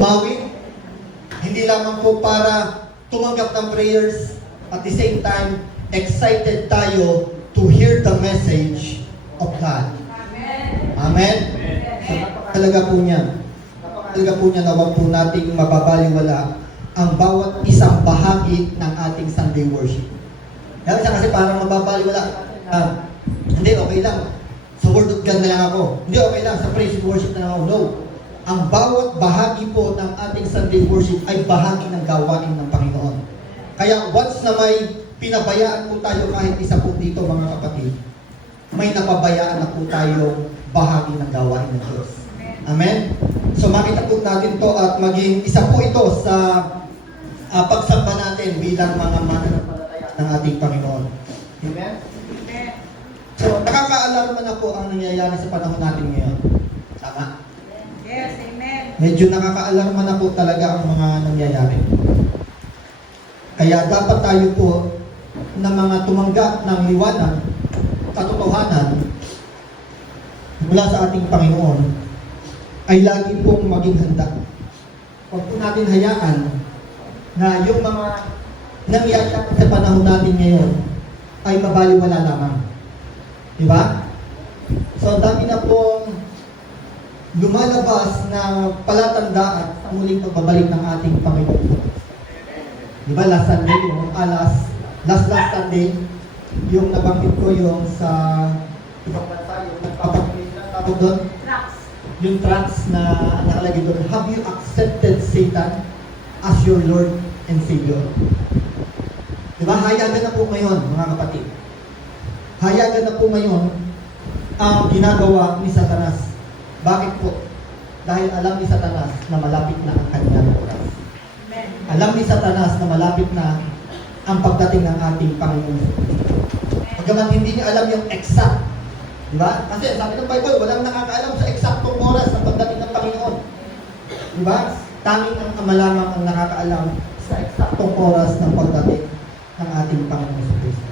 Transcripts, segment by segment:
Mawin, hindi lamang po para tumanggap ng prayers, at the same time, excited tayo to hear the message of God. Amen. Amen? So, napakalaga po niya. Napakalaga po niya na huwag po nating mababaliwala ang bawat isang bahagi ng ating Sunday worship. Dahil siya kasi parang mababaliwala. Hindi, okay lang. Sa Word of God na lang ako. Hindi, okay lang. Sa praise and worship na lang ako. No. Ang bawat bahagi po ng ating Sunday worship ay bahagi ng gawain ng Panginoon. Kaya once na may pinabayaan po tayo kahit isa po dito mga kapatid, may napabayaan na po tayo bahagi ng gawain ng Diyos. Amen? So makita po natin to at maging isa po ito sa pagsamba natin bilang mga mananampalataya ng ating Panginoon. Amen? So nakaka-alarma na po ang nangyayari sa panahon natin ngayon. Tama? Yes, amen. Medyo nakaka-alarma na po talaga ang mga nangyayari. Kaya dapat tayo po na mga tumanggap ng liwanag, katotohanan mula sa ating Panginoon ay lagi pong maging handa. Huwag po natin hayaan na yung mga nangyayari sa panahon natin ngayon ay mabaliwala lamang. Diba? So, dami na pong lumalabas na palatandaan sa muling pagbabalik ng ating Panginoon. Diba, last Sunday, last Sunday, yung nabanggit ko yung sa ibang bansa, yung nagpapakita na tawag doon, yung tracts na nakalagay doon, have you accepted Satan as your Lord and Savior? Diba, hayagan na po ngayon, mga kapatid. Hayagan na po ngayon ang ginagawa ni Satanas. Bakit po? Dahil alam ni Satanas na malapit na ang kanyang oras. Alam ni Satanas na malapit na ang pagdating ng ating Panginoon. Pagkaman hindi niya alam yung exact. Diba? Kasi sabi ng Bible, walang nakakaalam sa eksaktong oras ng pagdating ng Panginoon. Diba? Tanging ang Ama lamang ang nakakaalam sa eksaktong oras ng pagdating ng ating Panginoon sa Kristo.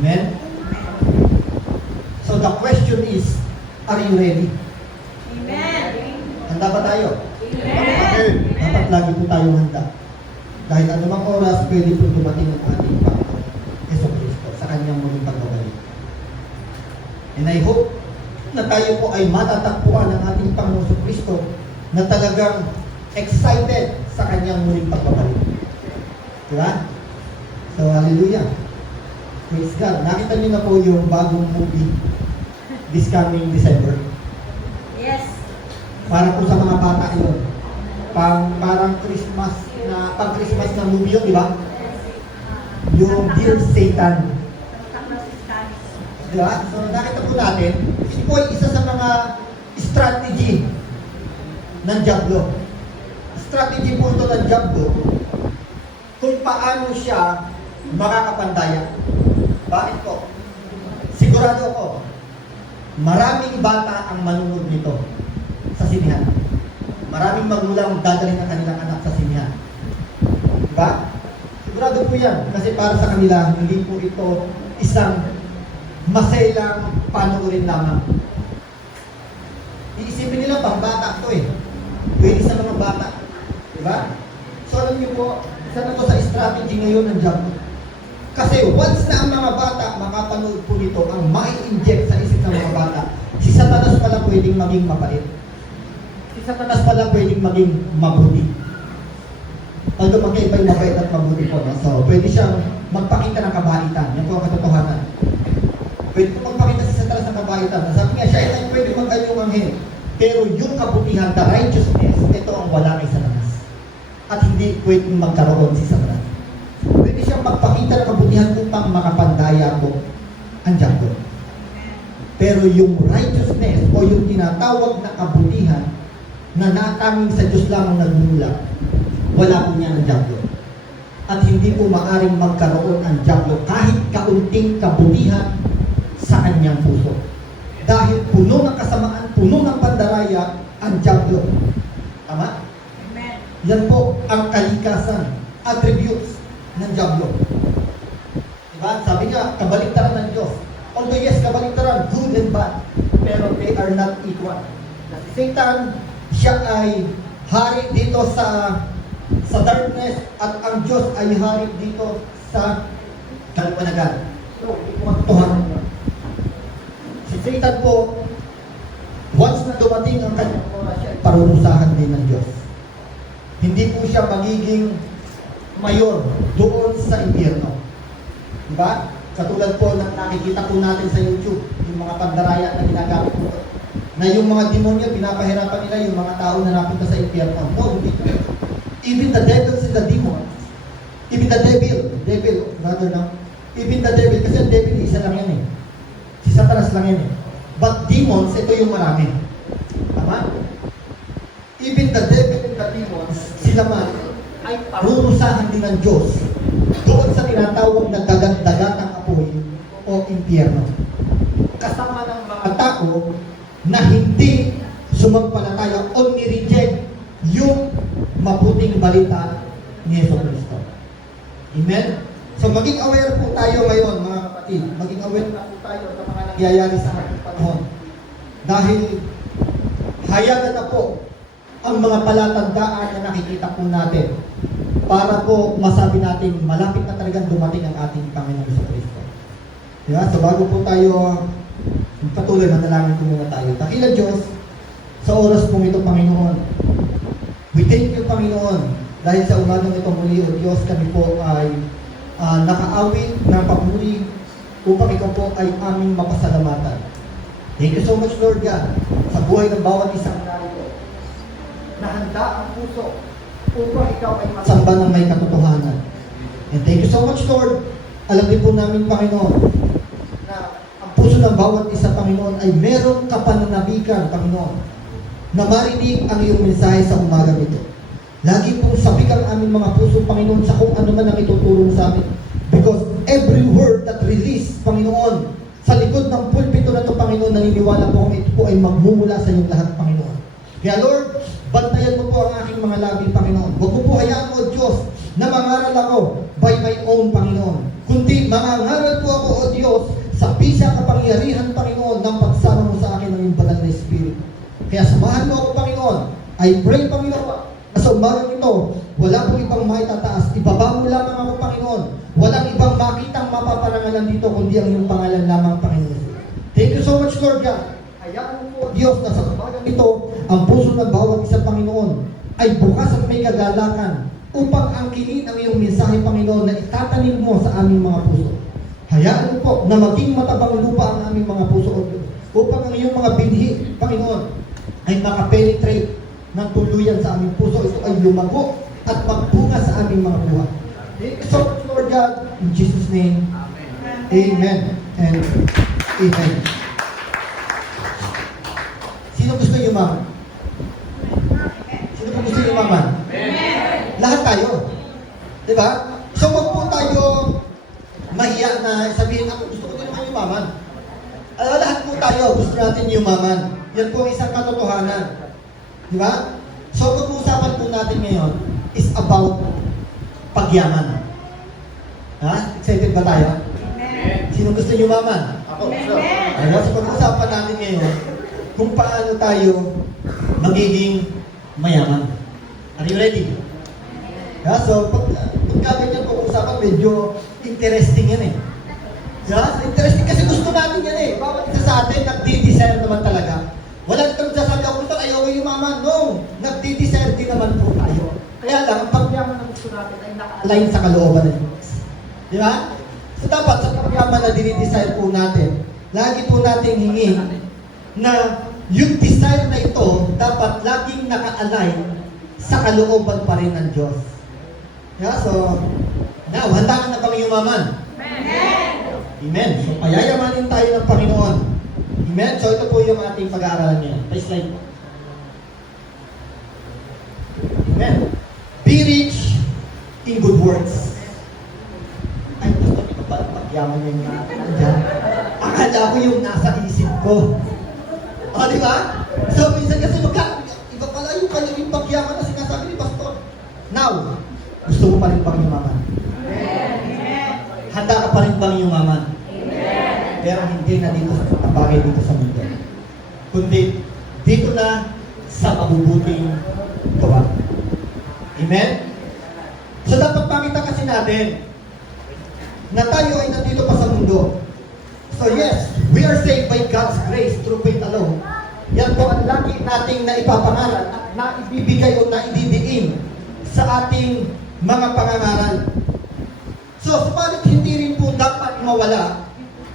Amen? So the question is, are you ready? Amen. Handa ba tayo? Amen. Dapat lagi po tayong handa. Dahil anumang oras, pwede po dumating ang ating Panginoon Yeso Kristo sa kanyang muling pagbabalik. And I hope na tayo po ay matatagpuan ng ating Panginoon Yeso Kristo na talagang excited sa kanyang muling pagbabalik. Diba? So, hallelujah. Praise God. Nakita niyo na po yung bagong movie this coming December. Yes. Para po sa mga bata yun. Parang Christmas na, pang-Christmas na movie yun, di ba? Yung Dear Satan. Di ba? So nakita po natin, ito po ay isa sa mga strategy ng Diablo. Strategy po ito ng Diablo kung paano siya makakapandaya. Bakit po? Sigurado ako, maraming bata ang manunod nito sa sinihan. Maraming magulang dadalhin ang kanilang anak sa sinihan. Diba? Sigurado po yan. Kasi para sa kanila, hindi po ito isang maselang panoorin lamang. Iisipin nila, pang bata ito eh. Pwede sa mga bata. Diba? So alam niyo po, isa na to sa strategy ngayon ng Diablo. Kasi once na ang mga bata makapanood po nito, ang mai-inject sa isip ng mga bata, si Satanas pala pwedeng maging mapait. Si Satanas pala pwedeng maging mabuti. Although magkaiba yung mabait at mabuti po. No? So, pwede siyang magpakita ng kabaitan. Yan po ang katotohanan. Pwede po magpakita si Satanas ng kabaitan. Sabi nga, siya ay pwede mag-anyong anghel. Pero yung kabutihan, the righteousness, ito ang wala kay Satanas. At hindi pwedeng magkaroon si Satanas. Pwede siyang magpakita ng kabutihan upang makapandaya po ang Diablo. Pero yung righteousness o yung tinatawag na kabutihan na natanging sa Diyos lamang nagmula, wala po niya ng Diablo. At hindi po maaring magkaroon ang Diablo kahit kaunting kabutihan sa kanyang puso. Dahil puno ng kasamaan, puno ng pandaraya ang Diablo. Tama? Amen. Yan po ang kalikasan, attributes ng Diablo. Diba? Sabi nga, kabaliktaran ng Diyos. Although yes, kabaliktaran, good and bad, pero they are not equal. Si Satan, siya ay hari dito sa darkness at ang Diyos ay hari dito sa kaliwanagan. So, hindi po katotohanan yun. Si Satan po, once na dumating ang kanyang oras, siya ay parurusahan din ng Diyos. Hindi po siya magiging mayor doon sa impyerno. Diba? Katulad po ng nakikita po natin sa YouTube, yung mga pandaraya na ginagamit po, na yung mga demonyo, pinapahirapan nila yung mga tao na napunta sa impyerno. No, hindi. Even the devils and the demons, even the devil, rather now, even the devil, kasi ang devil, isa lang yan eh. Si Satanas lang yan eh. But demons, ito yung marami. Tama? Even the devil and the demons, sila man, ay parurusahan din ng Diyos doon sa tinatawag na dagat-dagatang apoy o impyerno. Kasama ng mga tao na hindi sumampalataya o ni-reject yung mabuting balita ni Yeso Cristo. Amen? So maging aware po tayo ngayon, mga kapatid. Maging aware na po tayo sa mga nangyayari sa ating panahon. Dahil hayagan na po ang mga palatandaan na nakikita po natin para po masabi natin malapit na talagang dumating ang ating Panginoon Yeso Cristo. Diba? So bago po tayo patuloy, manalangin po muna tayo. Dakilang Diyos, sa oras pong ito, Panginoon, we thank you, Panginoon, dahil sa umagang ito muli, O Diyos, kami po ay nakaawit ng papuri upang ikaw po ay aming mapasalamatan. Thank you so much, Lord God, sa buhay ng bawat isang narito, na handa ang puso upang ikaw ay masamba ng may katotohanan. And thank you so much, Lord. Alam din po namin, Panginoon, na ang puso ng bawat isa, Panginoon, ay merong kapananabikan, Panginoon, na marinig ang iyong mensahe sa umaga nito. Lagi pong sabik ang aming mga puso, Panginoon, sa kung ano man ang itutulong sa amin. Because every word that released, Panginoon, sa likod ng pulpito na ito, Panginoon, naniniwala po kung ito po ay magmumula sa iyong lahat, Panginoon. Kaya Lord, bantayan mo po ang aking mga labi, Panginoon. Huwag mo po hayaan, O Diyos, na mangaral ako by my own, Panginoon. Kundi mangangaral po ako, O Diyos, sa bisa kapangyarihan, Panginoon, ng pagsama mo sa akin ng iyong banal na Espiritu. Kaya samahan mo ako, Panginoon. I pray, Panginoon, na sa umagang ito, wala pong ibang maitataas. Ibaba mo lamang ako, Panginoon. Walang ibang makitang mapaparangalan dito, kundi ang iyong pangalan lamang, Panginoon. Thank you so much, Lord God. Hayaan mo po, Diyos, na sa umagang ito, ang puso ng bawat isang Panginoon ay bukas at may kagalakan upang angkinin ang iyong mensahe, Panginoon, na itatanim mo sa aming mga puso. Hayaan mo po na maging matabang lupa ang aming mga puso, O Diyos, upang ang iyong mga binhi, Panginoon, ay makapenetrate ng tuluyan sa aming puso. Ito ay lumago at magbunga sa aming mga buhay. Thank you so much, Lord God. In Jesus' name, Amen and Amen. Sino gusto yumaman? Sino po gusto yumaman? Lahat tayo. Diba? So wag po tayo mahiya na sabihin, ako gusto ko din naman yumaman. Lahat po tayo gusto natin yumaman. Yan po ang isang katotohanan. Diba? So pag-uusapan po natin ngayon is about pagyaman. Ha? Excited ba tayo? Sino gusto yumaman? Ako. Ano? So pag-uusapan natin ngayon kung paano tayo magiging mayaman. Are you ready? Yeah, so pagkabit yung pag-uusapan, medyo interesting yan eh. Yeah, interesting kasi gusto natin yan eh. Bawat isa sa atin, nagdi-desire naman talaga. Wala nang sasabi ako, sir, ayaw ko yumaman. No, nagdi-desire din naman po tayo. Kaya lang, ang pagyaman na gusto natin ay naka-align sa kalooban ng Diyos. Di ba? So dapat sa pagyaman na dinidesire po natin, lagi po natin hingin na yung desire na ito dapat laging naka-align sa kalooban pa rin ng Diyos. Yeah, so, now, handa ka na bang yumaman? Amen. Amen. So, payayamanin tayo ng Panginoon. Amen. So, ito po yung ating pag-aaralan niya. Pa-slide po. Amen. Be rich in good works. Ay, gusto ko ba pagyaman yung nandiyan? Akala ko yung nasa isip ko. O, di ba? So, minsan kasi iba pala yung kanyang pagyaman na sinasabi ni Pastor. Now, gusto mo pa rin bang yumaman? Amen. Handa ka pa rin bang yumaman? Amen. Pero hindi na dito sa bagay dito sa mundo. Kundi dito na sa mabubuting gawa. Amen? So dapat makita kasi natin na tayo ay nandito pa sa mundo. So yes, we are saved by God's grace through faith alone. Yan po ang lagi nating naipapangaral at naibibigay o naididiin sa ating mga pangangaral. So, subalit hindi rin po dapat mawala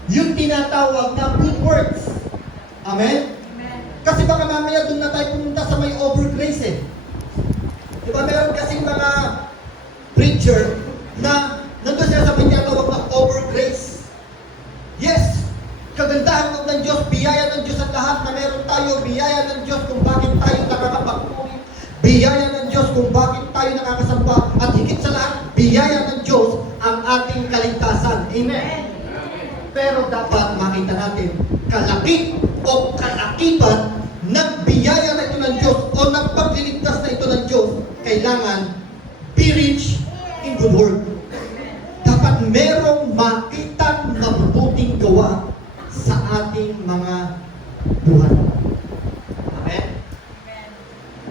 yung tinatawag na good works. Amen? Kasi baka mamaya doon na tayo pumunta sa may overgrace eh. Diba meron kasing mga preacher na nandun sila sa pinatawag na overgrace. Yes, kagandahan ng Diyos, biyaya ng Diyos ang lahat na meron tayo, biyaya ng Diyos kung bakit tayo nakakapagpuri, biyaya ng Diyos kung bakit tayo nakakasamba, at higit sa lahat, biyaya ng Diyos ang ating kaligtasan. Amen. Pero dapat makita natin, kalaki o kalakipan ng biyaya na ito ng Diyos o ng pagliligtas na ito ng Diyos, kailangan be rich in good work. Dapat merong makitang mabubuting gawa sa ating mga buhay. Amen?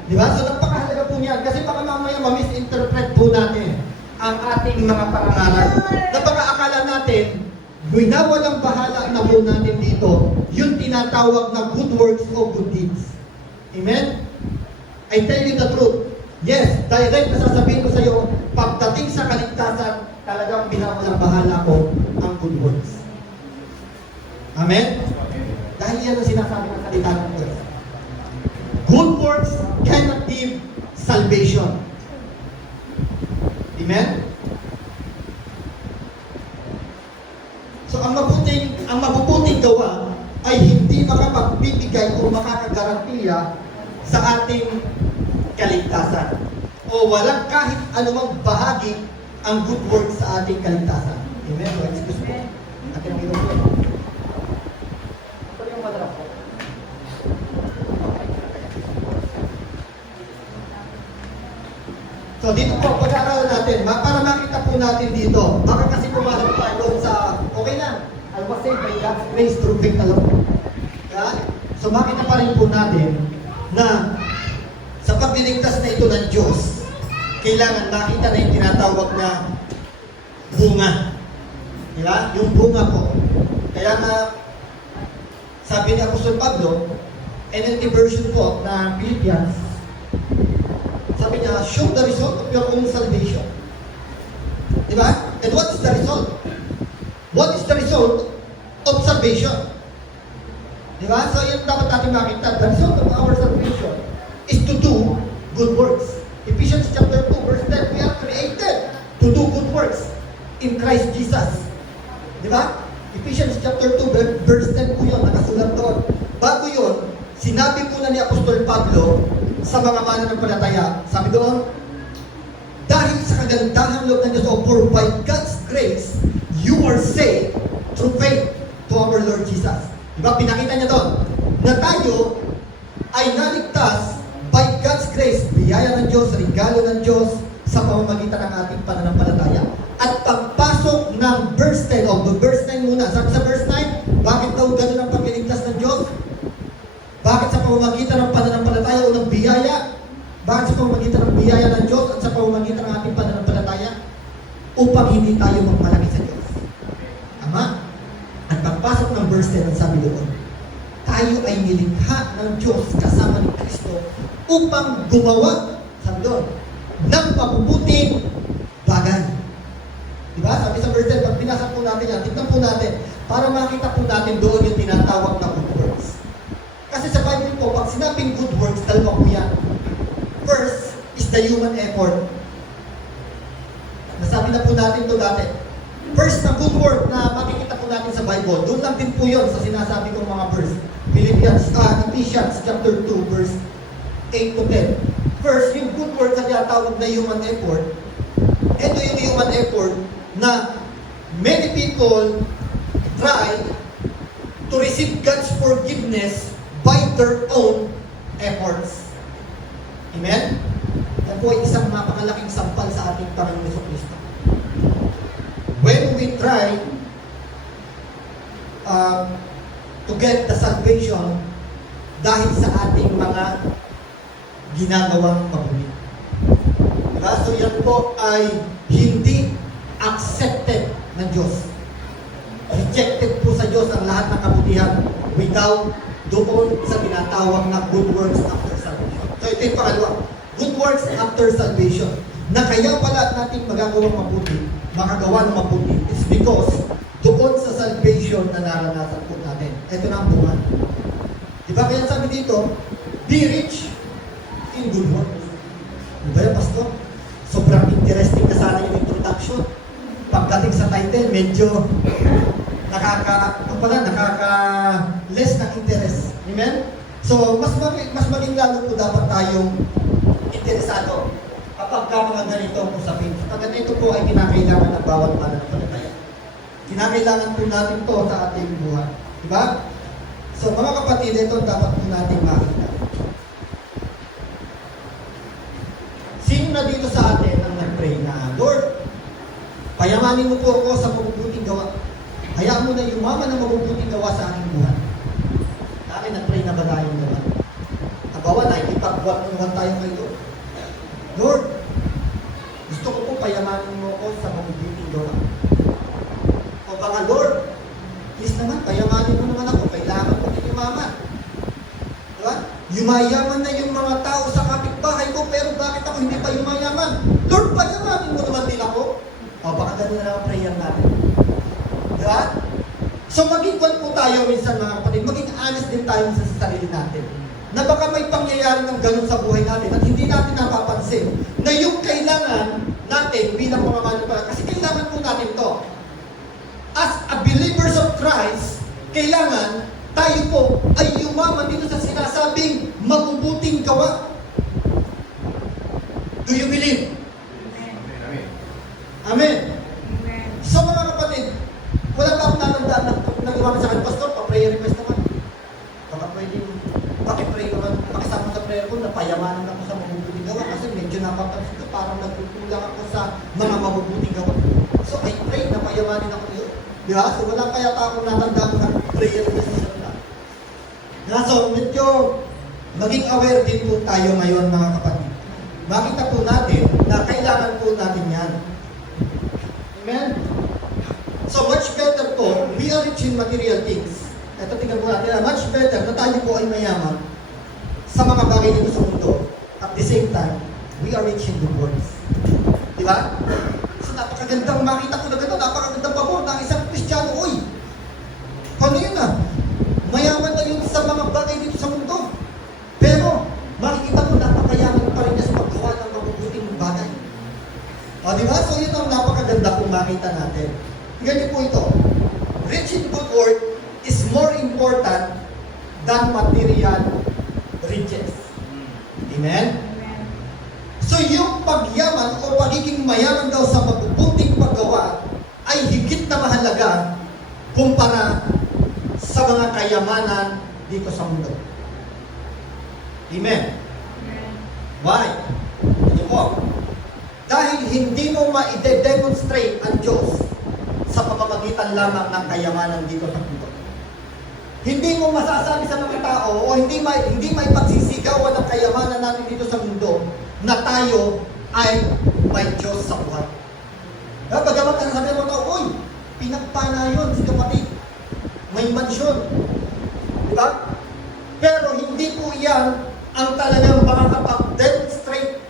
Diba? So napakahalaga po niyan kasi baka mamaya ma-misinterpret po natin ang ating mga pangangaral. Napakaakala natin, winawalang bahala na po natin dito yung tinatawag na good works o good deeds. Amen? I tell you the truth. Yes, direct na sasabihin ko sa iyo, pagdating sa kaligtasan, talagang binawalang bahala ko ang good works. Amen? Dahil yan ang sinasabi ng salita ng Diyos. Good works cannot give salvation. Amen? So ang mabubuting gawa ay hindi makapagbibigay o makakagarantiya sa ating kaligtasan. O walang kahit anumang bahagi ang good works sa ating kaligtasan. Amen? So, excuse po. Ating minum po. Ito yung madarap po. So dito po, pag-aaralan natin, para makita po natin dito, baka kasi pumalap tayo doon sa, okay na, I was saved by God's grace through faith alone. Yeah? So makita pa rin po natin na sa pagliligtas na ito ng Diyos, kailangan makita na yung tinatawag na bunga. Diba? Yung bunga po. Kaya nga, sabi ni Apostol Pablo, NLT version po na Philippians, sabi niya, show the result of your own salvation. Diba? And what is the result? What is the result of salvation? Diba? So yun dapat natin makita. The result of our salvation is to do good works. Ephesians chapter 2 verse 10, we are created to do good works in Christ Jesus. Diba? Ephesians chapter 2 verse 10 po yun, nakasulat doon. Bago yun, sinabi po na ni Apostol Pablo sa mga mananampalataya, sabi doon, dahil sa kagandahan loob ng Diyos, o for by God's grace, you are saved through faith to our Lord Jesus. Diba? Pinakita niya doon, na tayo ay naligtas by God's grace, biyaya ng Diyos, regalo ng Diyos, sa pamamagitan ng ating pananampalataya. At pagpasok ng verse 10, o verse 9 muna, sabi sa verse 9, bakit daw ganun ang pagliligtas ng Diyos? Bakit sa pamamagitan ng pananampalataya o ng biyaya? Bakit sa pamamagitan ng biyaya ng Diyos at sa pamamagitan ng ating pananampalataya? Upang hindi tayo magmalaki sa Diyos. Tama? At pagpasok ng verse 10, ang sabi doon, tayo ay nilikha ng Diyos kasama ni Kristo upang gumawa, sabi doon, ng mabubuting bagay. Diba? Sabi sa verse 10, pag binasa po natin yan, tignan po natin, para makita po natin doon yung tinatawag na good works. Kasi sa Bible po, pag sinabing good works, dalawa po yan. First is the human effort. Nasabi na po natin ito dati. First na good work na makikita po natin sa Bible, doon lang din po yun sa sinasabi kong mga verse. Ephesians chapter 2, verse 8 to 10. First, yung good work na tinatawag na human effort, ito yung human effort na many people try to receive God's forgiveness by their own efforts. Amen? Yan po ay isang napakalaking sampal sa ating Panginoon Jesucristo. When we try to get the salvation dahil sa ating mga ginagawang mabuti. Diba? So yan po ay hindi accepted ng Diyos. Rejected po sa Diyos ang lahat ng kabutihan without doon sa tinatawag na good works after salvation. So ito yung pangalawa. Good works after salvation. Na kaya pala natin magagawang mabuti, makagawa ng mabuti, it's because doon sa salvation na naranasan po natin. Ito na ang bunga. Diba kaya sabi dito, be rich in good works. Diba yan, Pastor? Sobrang interesting na sana yung introduction. Pagdating sa title, medyo nakaka-less ng interest. Amen? So, mas maging lalo po dapat tayong interesado kapag mga ganitong usapin. Kapag ganito po ay kinakailangan ng bawat mananampalataya. Kinakailangan po natin to sa ating buhay. Diba? So, mga kapatid, ito dapat po natin makita. Sino na dito sa atin ang nag-pray na, Lord, payamanin mo po ako sa mabubuting gawa. Hayaan mo na yumaman ang mabubuting gawa sa aking buhay. Dami nag-pray na ba tayong naman? Nabawa na, ipagbuhat naman tayo kay Lord. Lord, gusto ko po payamanin mo ako sa mabubuting gawa. O baka, Lord, please naman, payamanin mo naman ako. Kailangan ko din yumaman. Diba? Yumayaman na yung mga tao sa kapitbahay ko, pero bakit ako hindi pa yumayaman? Lord, payamanin mo naman din ako. O baka ganun na lang ang prayer natin. Diba? So maging kwan po tayo minsan mga kapatid, maging honest din tayo sa sarili natin. Na baka may pangyayari ng ganun sa buhay natin at hindi natin napapansin na yung kailangan natin bilang mga mananampalataya, kasi kailangan po natin to. As a believers of Christ, kailangan tayo po ay yumaman dito sa sinasabing mabubuting gawa. Do you believe? Amen. So mga kapatid, wala pa akong natandaan na nagawa sa akin, Pastor, pa-prayer request naman. Baka pwedeng pakipray naman, pakisama sa prayer ko, napayamanan ako sa mabubuting gawa kasi medyo napapansin ko, parang nagkukulang ako sa mga mabubuting gawa. So I pray, napayamanin ako yun. Di ba? So wala kaya akong natandaan na prayer request sa kanila. So medyo maging aware din po tayo ngayon mga kapatid. Makita po natin na kailangan po natin yan. Amen? So much better po, we are rich in material things. Ito tingnan po natin, much better na tayo po ay mayaman sa mga bagay dito sa mundo. At the same time, we are rich in good works. Di ba? So napakagandang makita ko na gano'n, napakagandang pabor ng isang Kristiyano. Uy, ano yun ah? Mayaman na yun sa mga bagay dito sa mundo. Pero, makikita mo, napakayaman pa rin niya sa paggawa ng mabubuting bagay. O, di ba? So, yun ang napakaganda kung makita natin. Ganyan po ito. Rich in good work is more important than material riches. Amen? So, yung pagyaman o pagiging mayaman daw sa mabubuting paggawa ay higit na mahalaga kumpara sa mga kayamanan dito sa mundo. Amen? Why? Ito po. Dahil hindi mo ma-demonstrate ang Diyos sa pamamagitan lamang ng kayamanan dito sa mundo. Hindi mo masasabi sa mga tao o hindi may pagsisigawan ng kayamanan natin dito sa mundo na tayo ay may Diyos sa buhay. Pagamat ka sabi mo tao, uy, pinagpana yun si kapatid. May mansyon. Diba? Pero hindi po yan ang talagang makakapag-demonstrate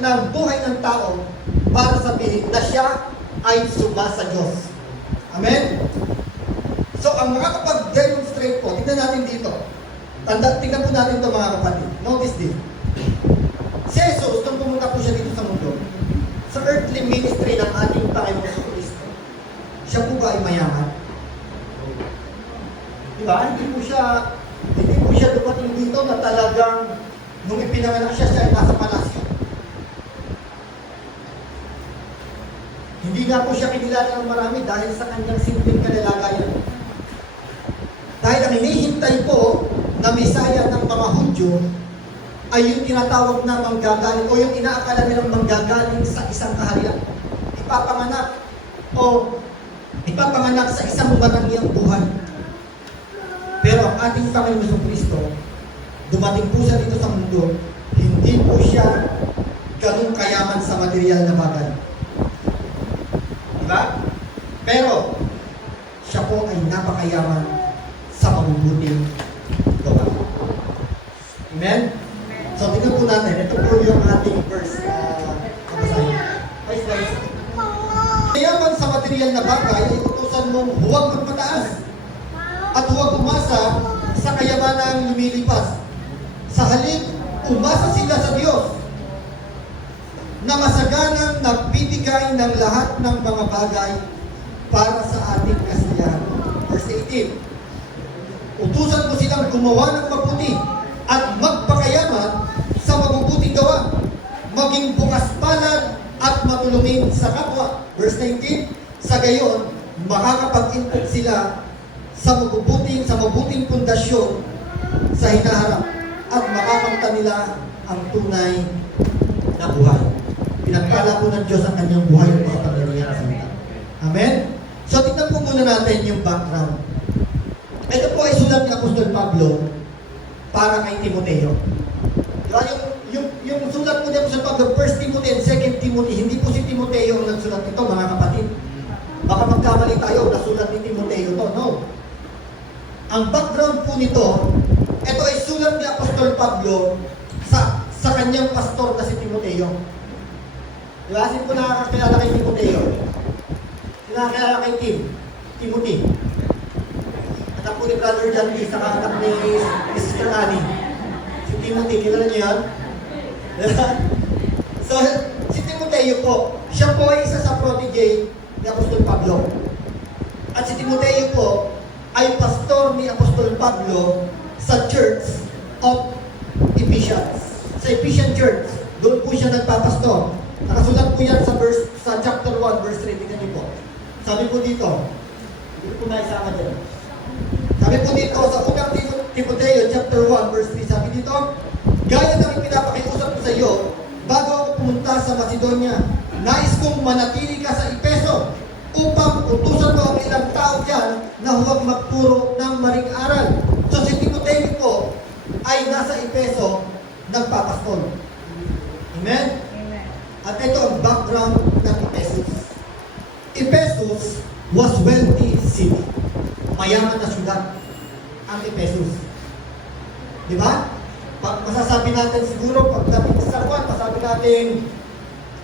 ng buhay ng tao para sabihin na siya ay suma sa Diyos. Amen? So, ang makakapag-demonstrate po, tignan natin dito. Tignan po natin ito mga kapatid. Notice this. Si Jesus, nung pumunta po siya dito sa mundo, sa earthly ministry ng ating Panginoon sa Kristo, siya po ba ay mayaman? Diba? Hindi po siya dumating dito na talagang nung ipinanganak siya ay nasa palasyo. Hindi nga po siya kinilala ng marami dahil sa kanyang simpleng kalalagayan. Dahil ang hinihintay po na Mesaya ng mga Hudyo ay yung tinatawag na manggagaling o yung inaakala nilang manggagaling sa isang kaharian. Ipapanganak sa isang marangyang buhay. Pero Pero ang ating Panginoon Jesucristo, dumating po siya dito sa mundo, hindi po siya ganun kayaman sa material na bagay. Diba? Pero, siya po ay napakayaman sa mabubuting gawa. Amen? So, tingnan po natin. Ito po yung ating verse. Kabasahin. Guys. Kayaman sa material na bagay, ay utusan mong huwag magmataas at huwag umasa sa kayamanang lumilipas. Sa halip, umasa sila sa Diyos na masaganang nagbibigay ng lahat ng mga bagay para sa ating kasiyahan. Verse 18. Utusan mo silang gumawa ng mabuti at magpakayaman sa mabubuting gawa, maging bukas palad at matulungin sa kapwa. Verse 19. Sa gayon, makakapag-input sila sa mabuting pundasyon sa hinaharap at makakamta nila ang tunay na buhay. Pinagpala po ng Diyos ang kanyang buhay ng mga pagdalihan sa salita. Amen? So, tignan po muna natin yung background. Ito po ay sulat ni Apostol Pablo para kay Timoteo. Diba? Yung sulat po ni Apostol Pablo, 1 Timothy and 2 Timothy, hindi po si Timoteo ang nagsulat nito, mga kapatid. Baka magkamali tayo, nasulat ni Timoteo to. No. Ang background po nito, ito ay sulat ni Apostol Pablo sa kanyang pastor na si Timoteo. Diba? Sino po nakakakilala kay Timoteo? Sino nakakilala kay Timothy? Anak po ni Brother John Lee, saka anak ni Sister Annie. Si Timothy, kilala niyo yan? So, si Timoteo po, siya po ay isa sa protege ni Apostol Pablo. At si Timoteo po ay pastor ni Apostol Pablo sa Church of Ephesians. Sa Ephesian Church, doon po siya nagpapastor. Nakasulat po yan sa chapter 1, verse 3. Tingnan niyo po. Sabi po dito, hindi po naisama dyan. Sabi po dito, sa unang Timoteo, chapter 1, verse 3, sabi dito, gaya ng pinapakiusap ko sa iyo, bago ako pumunta sa Macedonia, nais kong manatili ka sa Efeso upang utusan mo ang ilang tao dyan na huwag magturo ng maling aral. So si Timoteo po ay nasa Efeso nagpapastol. Amen? At ito ang background ng Ephesus. Ephesus was wealthy city. Mayaman na syudad ang Ephesus. Di ba? Masasabi natin siguro, pagdating sa Juan, masasabi natin,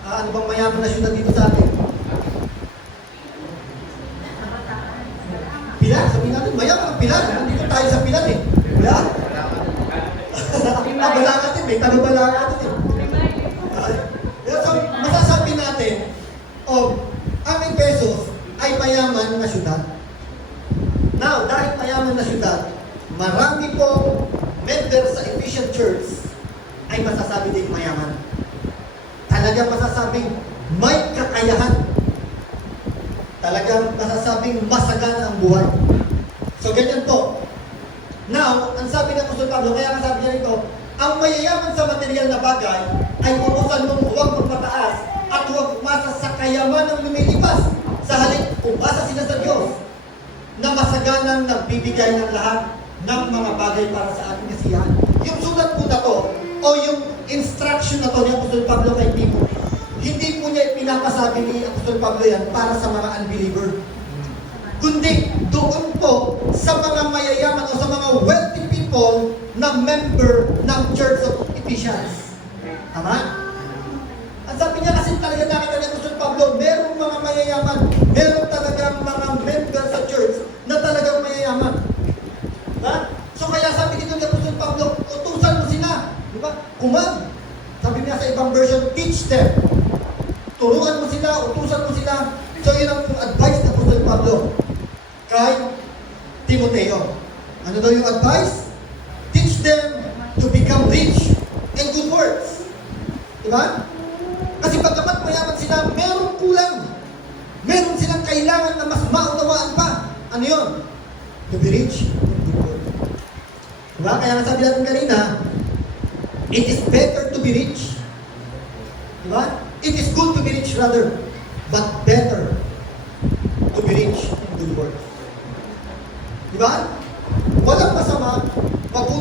ano bang mayaman na syudad dito sa atin? Pilar, sabihin natin, mayaman ang Pilar. Nandito tayo sa Pilar eh. Pilar? Balangat eh, may taga-balangat eh. So, masasabi natin, ang Ephesus ay mayaman na syudad. Now, dahil mayaman na syudad, marami pong members sa Ephesian Church ay masasabi din mayaman. Talagang masasabing may kakayahan. Talagang masasabing masagana ang buhay. So, ganyan po. Now, ang sabi ng Apostol Pablo, kaya kasabi niya rito, ang mayayaman sa material na bagay ay utusan mong huwag magpataas at huwag umasa sa kayaman ng lumilipas. Sa halip, umasa sila sa Diyos na masaganang nagbibigay ng lahat ng mga bagay para sa ating kasiyahan. Yung sulat po na to, o yung instruction na to ni Apostol Pablo kay Timothy, hindi po niya pinapasabi ni Apostol Pablo yan para sa mga unbeliever. Kundi doon po sa mga mayayaman o sa mga wealthy people na member ng Church of Ephesians. Tama? Ang sabi niya kasi talaga nakita ni Apostol Pablo, merong mga mayayaman, meron talagang mga member sa church na talagang mayayaman. Diba? So kaya sabi dito ni Apostol Pablo, utusan mo sila. Diba? Command. Sabi niya sa ibang version, teach them. Turuan mo sila, utusan mo sila. So yun ang advice ni Apostol Pablo kay Timoteo. Ano daw yung advice? Teach them to become rich in good works. Diba? Kasi pagkamat mayaman sila, merong kulang. Meron silang kailangan na mas maunawaan pa. Ano yun? To be rich in good works. Diba? Kaya nasabi natin kanina, it is better to be rich. Diba? It is good to be rich rather, but better to be rich in good works. Diba? Walang masama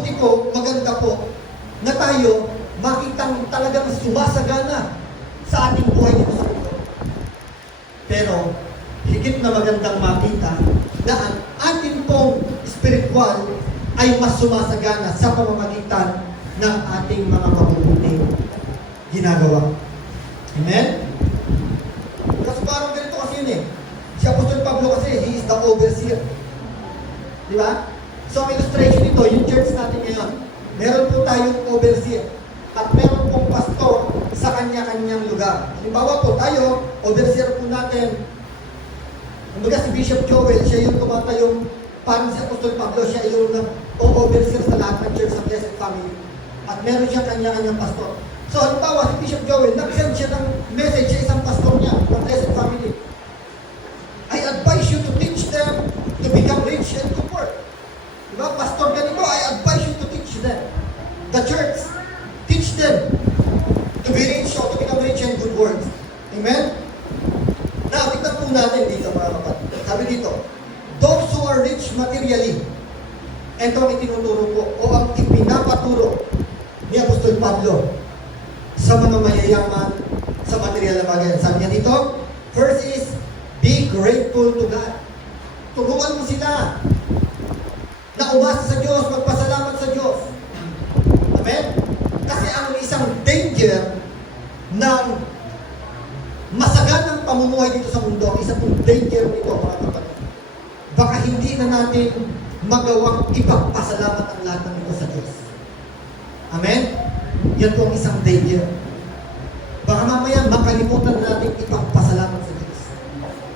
mabuti po, maganda po, na tayo makitang talagang sumasagana sa ating buhay dito sa mundo. Pero, higit na magandang makita na ang ating pong spiritual ay mas sumasagana sa pamamagitan ng ating mga mabubuting ginagawa. Amen? Kasi parang ganito kasi yun eh. Si Apostol Pablo kasi, he is the overseer. Di ba? So, ang illustration nito, yung church natin ngayon, meron po tayong overseer at meron pong pastor sa kanya-kanyang lugar. Halimbawa po, tayo, overseer po natin. Kumbaga si Bishop Joel, siya yung tumatayong, parang si Apostol Pablo, siya yung overseer sa lahat ng church sa Blessed Family. At meron siya kanya-kanyang pastor. So, halimbawa, si Bishop Joel, nag-send siya ng message sa isang pastor niya, ng Blessed Family. I advise you to teach them to become rich and to poor. Diba? Pastor ganito, I advise you to teach them. The church, teach them to be rich or to become rich and good works. Amen? Now, tignan po natin dito mga kapatid. Sabi dito, those who are rich materially, ito ang itinuturo po o ang ipinapaturo ni Apostol Pablo sa mga mayayaman sa material na bagay. Sabi niya dito, first is, be grateful to God. Turuan mo sila na umasa sa Diyos, magpasalamat sa Diyos. Amen? Kasi ang isang danger ng masaganang pamumuhay dito sa mundo, ang isang danger nito, mga kapatid. Baka hindi na natin magawang ipagpasalamat ang lahat ng ito sa Diyos. Amen? Yan po ang isang danger. Baka mamaya makalimutan na natin ipagpasalamat sa Diyos.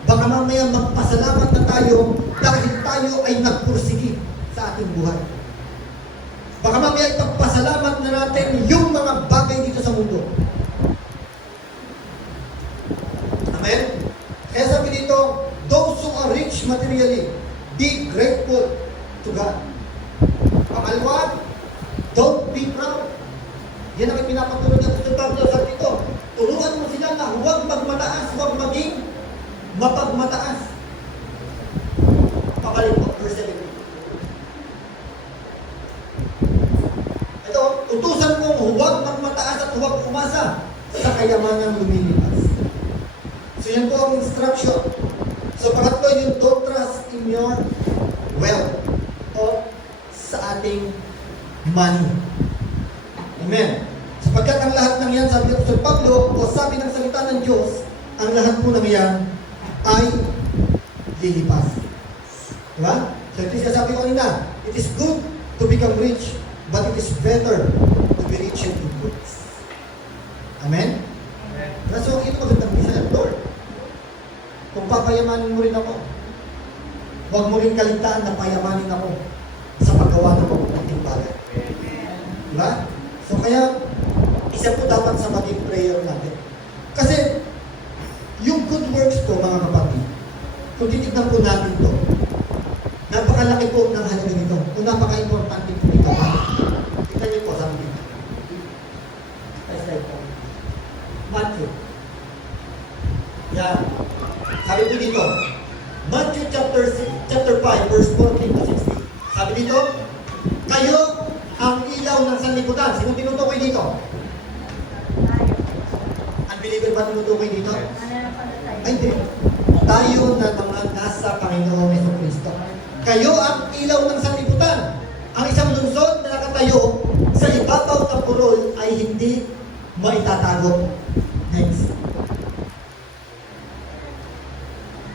Baka mamaya magpasalamat na tayo dahil tayo ay nagpursige sa ating buhay. Baka mamaya ipagpasalamat na natin yung mga bagay dito sa mundo. Amen? Kaya sabi dito, those who are rich materially, be grateful to God. Pangalawa, don't be proud. Yan ang pinapatulog ng Apostol Pablo. Sabi dito, turuan mo sila na huwag magmataas, huwag maging mapagmataas. Papalit po, verse 7. Ito, utusan mong huwag magmataas at huwag umasa sa kayamanang lumilipas. So yan po ang instruction. So pangatlo yung don't trust in your wealth o sa ating money. Amen. Sapagkat ang lahat ng yan, sabi ng Apostol Pablo, o sabi ng salita ng Diyos, ang lahat po ng yan ay lilipas. Diba? So ito yung sabi ko kanina, it is good to become rich, but it is better to be rich in good works. Amen? Amen. So ito magandang misa, Lord. Kung papayamanin mo rin ako, huwag mo rin kaligtaan na payamanin ako sa paggawa ng mabuting bagay. Diba? So kaya, isa po dapat sa maging prayer natin. Kasi, yung good works po mga kapatid, kung titignan po natin ito, napakalaki po ng halaga nito. Kung napaka-importante po ito. Tignan niyo po sa amin. Matthew. Yan. Sabi po dito, Matthew chapter 5, verse 14 to 16. Sabi dito, kayo ang ilaw ng sanlibutan. Sino tinutukoy dito? Unbeliever ba tinutukoy dito? Ay, hindi. Tayo na mga nasa Panginoong Jesucristo. Kayo ang ilaw ng sanlibutan. Ang isang lungsod na nakatayo sa ibabaw ng purol ay hindi maitatago. Next.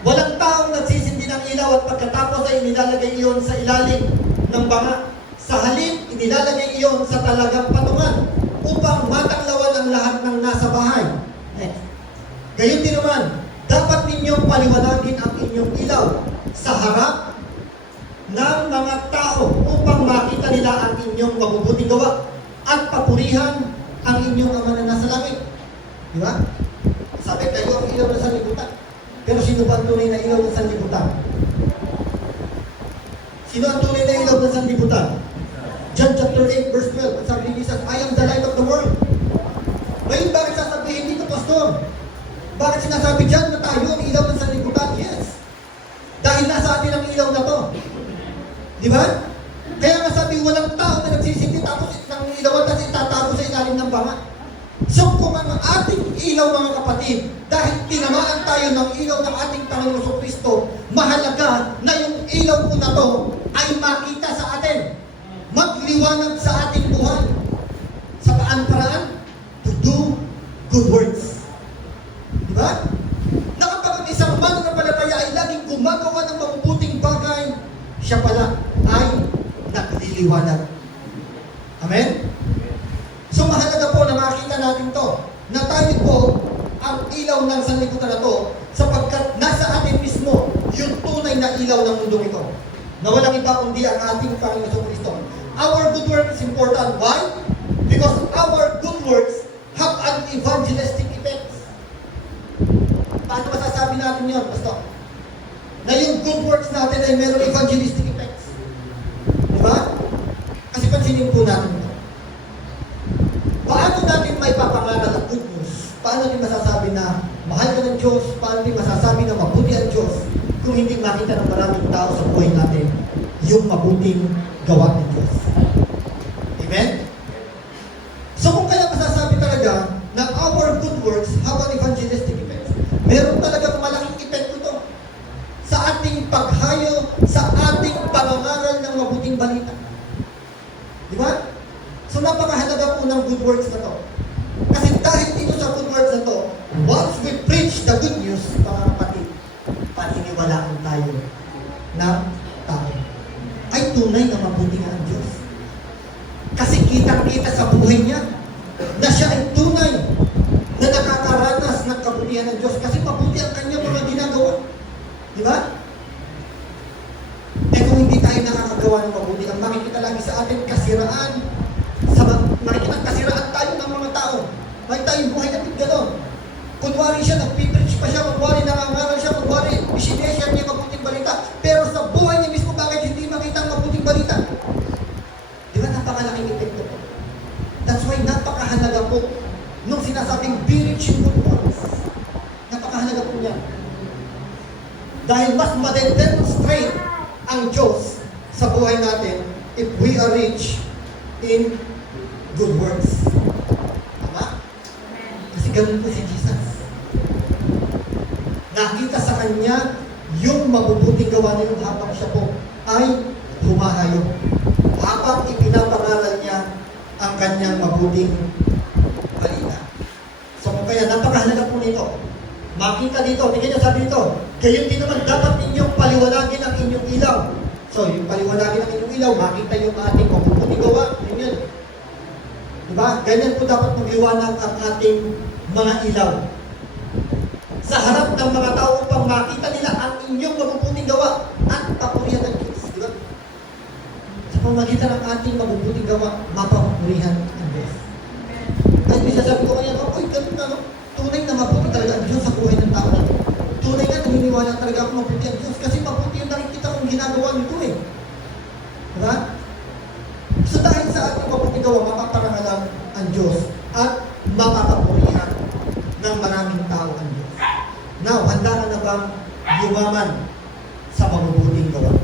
Walang taong nagsisindi ng ilaw at pagkatapos ay inilalagay iyon sa ilalim ng banga. Sa halip, inilalagay iyon sa talagang patungan upang matanglawan ang lahat ng nasa bahay. Gayon din naman, dapat ninyong paliwanagin ang inyong ilaw sa harap ng mga tao upang makita nila ang inyong mabubuting gawa at papurihan ang inyong Ama na nasa langit. Di ba? Sabi, kayo ang ilaw ng sanlibutan. Pero sino ba ang tunay na ilaw ng sanlibutan? Sino ang tunay na ilaw ng sanlibutan? John chapter 8 verse 12, sabi ni Jesus, I am the light of the world. Ngayon, bakit sasabihin dito, Pastor? Bakit sinasabi dyan na tayo ang ilaw ng sanlibutan? Yes. Dahil nasa atin ang ilaw na to. Di ba? Kaya nga sabi, walang tao na Tama? So kung ang ating ilaw mga kapatid, dahil tinamaan tayo ng ilaw ng ating Panginoon Kristo, mahalaga na yung ilaw po na to ay makita sa atin. Magliwanag sa ating buhay. Sa paraan? To do good works. Diba? Na kapag ang isang mananampalataya ay laging gumagawa ng mabubuting bagay, siya pala ay nagliliwanag. Amen? So mahalaga po na makita natin to, na tayo po ang ilaw ng sanlibutan na to, sapagkat nasa atin mismo yung tunay na ilaw ng mundong ito. Na walang iba kundi ang ating Panginoon Kristo. Our good work is important. Why? Because our good works have an evangelistic effect. Paano masasabi natin yun, Pastor? Na yung good works natin ay mayroong evangelistic effects. Diba? Kasi pansinin po natin ito. Paano natin may papangaral ang good news? Paano natin masasabi na mahal ka ng Diyos? Paano natin masasabi na mabuti ang Diyos kung hindi makita ng maraming tao sa buhay natin yung mabuting gawa ng Diyos? Amen? So kung kaya masasabi talaga na our good works have an evangelistic effect, meron talagang malaking epekto to sa ating paghayo, sa ating pangangaral ng mabuting balita. Di ba? So napakahalaga po ng good works na to. Kasi dahil dito sa good works na to, once we preach the good news, mga kapatid, paniniwalaan tayo na tao ay tunay na mabuti nga ang Diyos. Kasi kitang-kita sa buhay niya na siya ay tunay na nakakaranas ng kabutihan ng Diyos kasi mabuti ang kanyang mga ginagawa. Di ba? Eh kung hindi tayo nakakagawa ng mabuti, ang makikita lagi sa atin kasiraan, makikita kasiraan tayo ng mga tao. May tayong buhay na gano'n. Kunwari siya, nagpipreach pa siya, kunwari nangangaral siya, kunwari isineshare niya mabuting balita, pero sa buhay niya mismo bakit hindi makita ang mabuting balita? Di ba napakalaking epekto po? That's why napakahalaga po nung sinasabing be rich in good works. Napakahalaga po niya. Dahil mas ma-demonstrate ang Diyos sa buhay natin if we are rich in good works. Tama? Kasi ganun po si Jesus. Nakita sa kanya yung mabubuting gawa niya habang siya po ay humahayo. Habang ipinapangaral niya ang kanyang mabuting balita. So kung kaya napakahalaga po nito. Makita dito, tingnan niyo sabi dito, gayon din naman dapat ninyong paliwanagin ang inyong ilaw. So yung paliwanagin ang inyong ilaw, makita yung ating mabubuting gawa. Yun. Diba? Ganyan po dapat magliwanag ang ating mga ilaw. Sa harap ng mga tao upang makita nila ang inyong mabubuting gawa at papurihan ng Diyos. Diba? Sa pamagitan ng ating mabubuting gawa, mapapurihan ang Diyos. At isa sabi ko kanya, oy, ganun na, no? Tunay na mabuti talaga ang Diyos sa buhay ng tao na ito. Tunay na naniniwala talaga ako mabuti ang Diyos kasi mabuti yung nakikita kong ginagawa nito eh. Diba? So dahil sa ating mabuting gawa, mapaparangalan ang Diyos at mapapapurihan ng maraming tao ang Diyos. Now, handa ka na bang yumaman sa mabubuting gawa?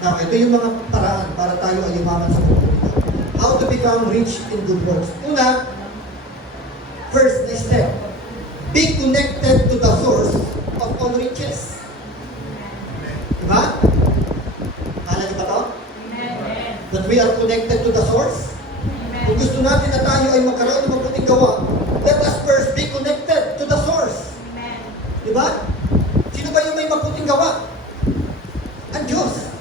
Now, ito yung mga paraan para tayo ay yumaman sa mabubuting gawa. How to become rich in good works? Una, first step, be connected to the source of all riches. Diba? Mahalaga ba ito? That we are connected to the source? Kung gusto natin na tayo ay magkaroon ng mabuting gawa, let us first be connected to the source. Diba? Sino ba yung may mabuting gawa? Ang Diyos.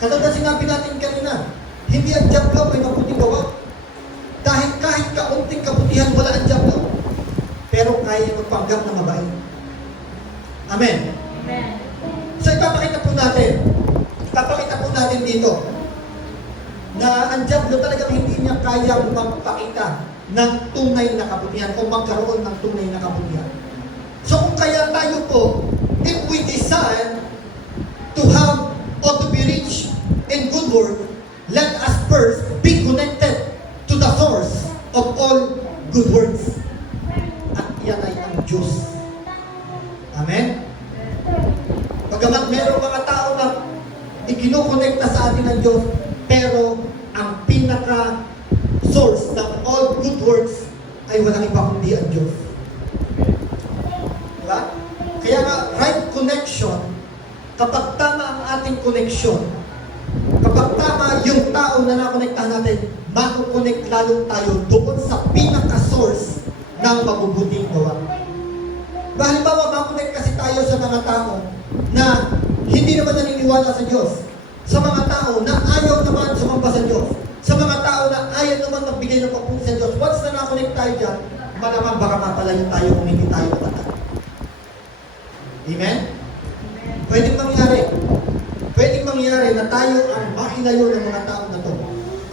Katulad na sinabi natin kanina, hindi ang Diablo may mabuting gawa. Dahil kahit kaunting kabutihan, wala ang Diablo. Pero kaya magpanggap na mabait. Amen? Amen. So ipapakita po natin dito na ang Diablo talagang hindi niya kaya magpakita ng tunay na kabutihan o magkaroon ng tunay na kabutihan. So kung kaya tayo po, if we decide to have or to be rich in good work, let us first be connected to the source of all good works. At yan ay ang Diyos. Amen? Pagamat merong mga tao na ikinukonekta sa atin ng Diyos, pero ang pinaka-source source ng all good works ay walang iba kundi ang Diyos. Diba? Kaya nga, right connection, kapag tama ang ating connection, kapag tama yung tao na nakonektahan natin, makukonect lalo tayo doon sa pinaka-source ng mabubuting gawa. Halimbawa, makonect kasi tayo sa mga tao na hindi naman naniniwala sa Diyos. Sa mga tao na ayaw naman sumamba sa Diyos. Sa mga tao na ayaw naman magbigay ng papuri sa Diyos. Once na nakonect tayo dyan, malamang baka mapalayo tayo kung hindi tayo matatag. Amen? Pwedeng mangyari. Pwedeng mangyari na tayo ang makilayo ng mga tao na to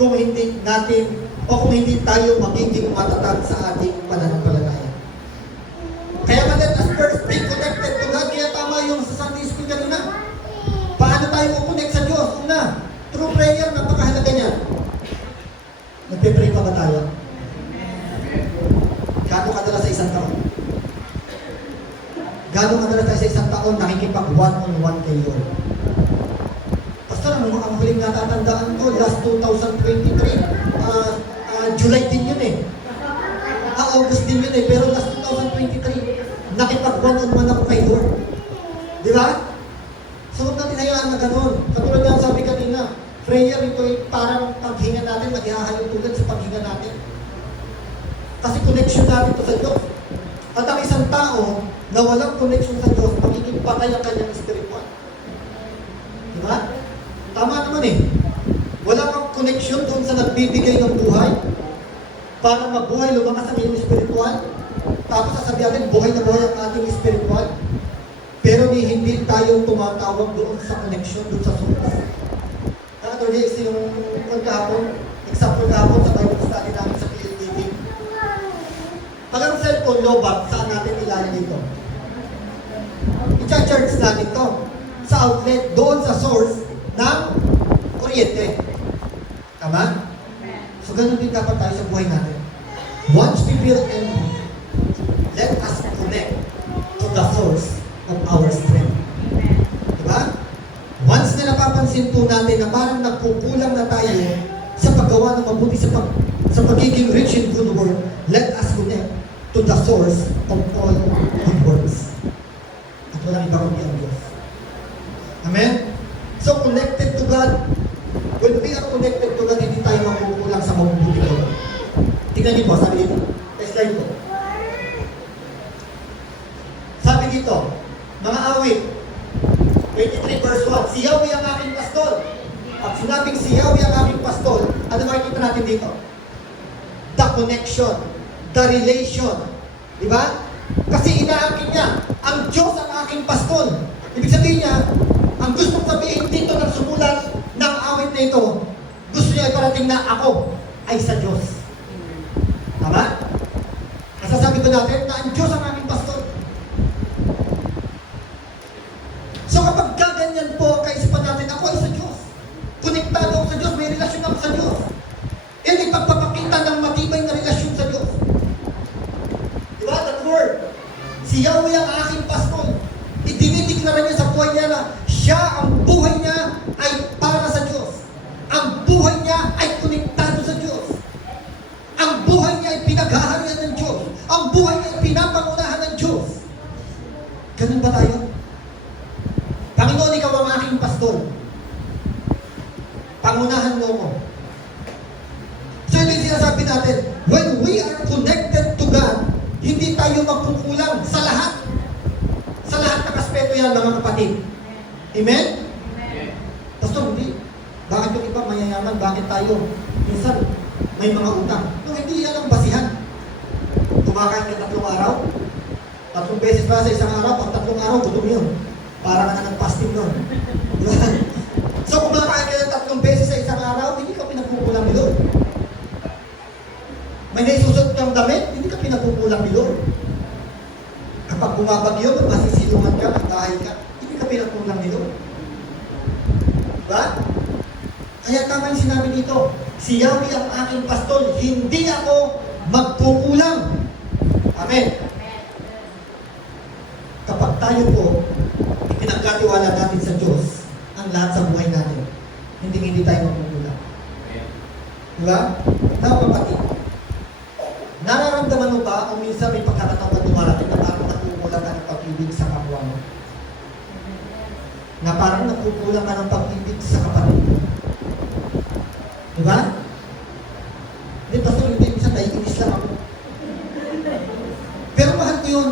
kung hindi natin o kung hindi tayo magiging matatag sa ating pananampalataya. Kaya let us first be connected to God. Kaya tama yung sa Sunday School kanina. Paano tayo kukonect sa Diyos? Una, through prayer, napakahalaga niya. Nagpe-pray pa ba tayo? Gano'ng kadalas sa isang taon? Gano'ng kadalas tayo sa isang taon nakikipag one-on-one kay Lord? Pastor, ang huling natatandaan ko, last 2023, July din yun eh. August din yun eh, pero last 2023, nakipag one-on-one ako kay Lord. Di ba? So, huwag natin hayaan na gano'n. Katulad nga sabi kanina, prayer ito ay parang paghinga natin, maghihahalong tulad sa paghinga natin. Kasi connection natin ito sa Diyos. At ang isang tao na walang connection sa Diyos, magiging patay ang kanyang spiritual. Di ba? Tama naman eh. Wala kang connection doon sa nagbibigay ng buhay para mabuhay, lumakas ang iyong spiritual. Tapos sasabihin natin, buhay na buhay ang ating spiritual. Pero hindi tayo tumatawag doon sa connection, doon sa source. Actually, yung kahapon, example kahapon sa Bible study namin sa PLDT. Pag ang cellphone lobat, saan natin ilalagay dito? I-charge natin ito sa outlet, doon sa source ng kuryente. Tama? So, ganun din dapat tayo sa buhay natin. Once we build and let us connect to the source of our strength. Diba? Once na napapansin po natin na parang nagkukulang na tayo sa paggawa ng mabuti sa pagiging rich in good work, let us connect to the source of all good works. At walang iba kundi ang Diyos. Amen? So, connected to God. When we are connected to God, hindi tayo makukulang sa mabubuti gawa. Tingnan niyo po, sabi dito. Slide po. Sabi dito, mga awit, 23 verse 1, si Yahweh ang aking pastol. At sinabing si Yahweh ang aking pastol, ano makikita natin dito? The connection, the relation. Di ba? Kasi inaangkin niya, ang Diyos ang aking pastol. Ibig sabihin niya, ang gusto sabihin dito ng sumulat ng awit na ito, gusto niya iparating na ako ay sa Diyos. Tama? Masasabi ko natin na ang Diyos ang aming pastol. So kapag ganyan po, kaisipan natin, ako ay sa Diyos. Konektado ako sa Diyos, may relasyon ako sa Diyos. Yan ay pagpapakita ng matibay na relasyon sa Diyos. Diba? That word. Si Yahweh ang aking pastol. Idinideklara niya sa buhay niya na siya, ang buhay niya ay para sa Diyos. Ang buhay niya ay konektado sa Diyos. Ang buhay niya ay pinaghaharian ng Diyos. Ang buhay niya ay pinapangunahan ng Diyos. Ganun ba tayo? Panginoon, ikaw ang aking pastol. Pangunahan mo ko. So ito yung sinasabi natin, when we are connected to God, hindi tayo magkukulang sa lahat. Sa lahat ng aspeto yan, mga kapatid. Amen? Pastor, hindi. Bakit yung iba mayayaman? Bakit tayo? Minsan, may mga utang. No, hindi yan ang basihan. Kumakain ka 3 araw. 3 beses ba sa isang araw? Pag 3 araw, gutom yun. Para ka na nag-fasting nun. So, kumakain ka ng 3 beses sa isang araw, hindi ka pinagkukulang ni Lord. May naisusot kang damit, hindi ka pinagkukulang ni Lord. Kapag bumabagyo, masisilungan ka, nagtahay ka, hindi ka pinagkukulang ni Lord. Diba? Kaya tama yung sinabi dito, si Yahweh ang aking pastol, hindi ako magkukulang. Amen. Kapag tayo po, pinagkatiwala natin sa Diyos ang lahat sa buhay natin, hindi tayo magkukulang. Diba? Now, kapatid, yun.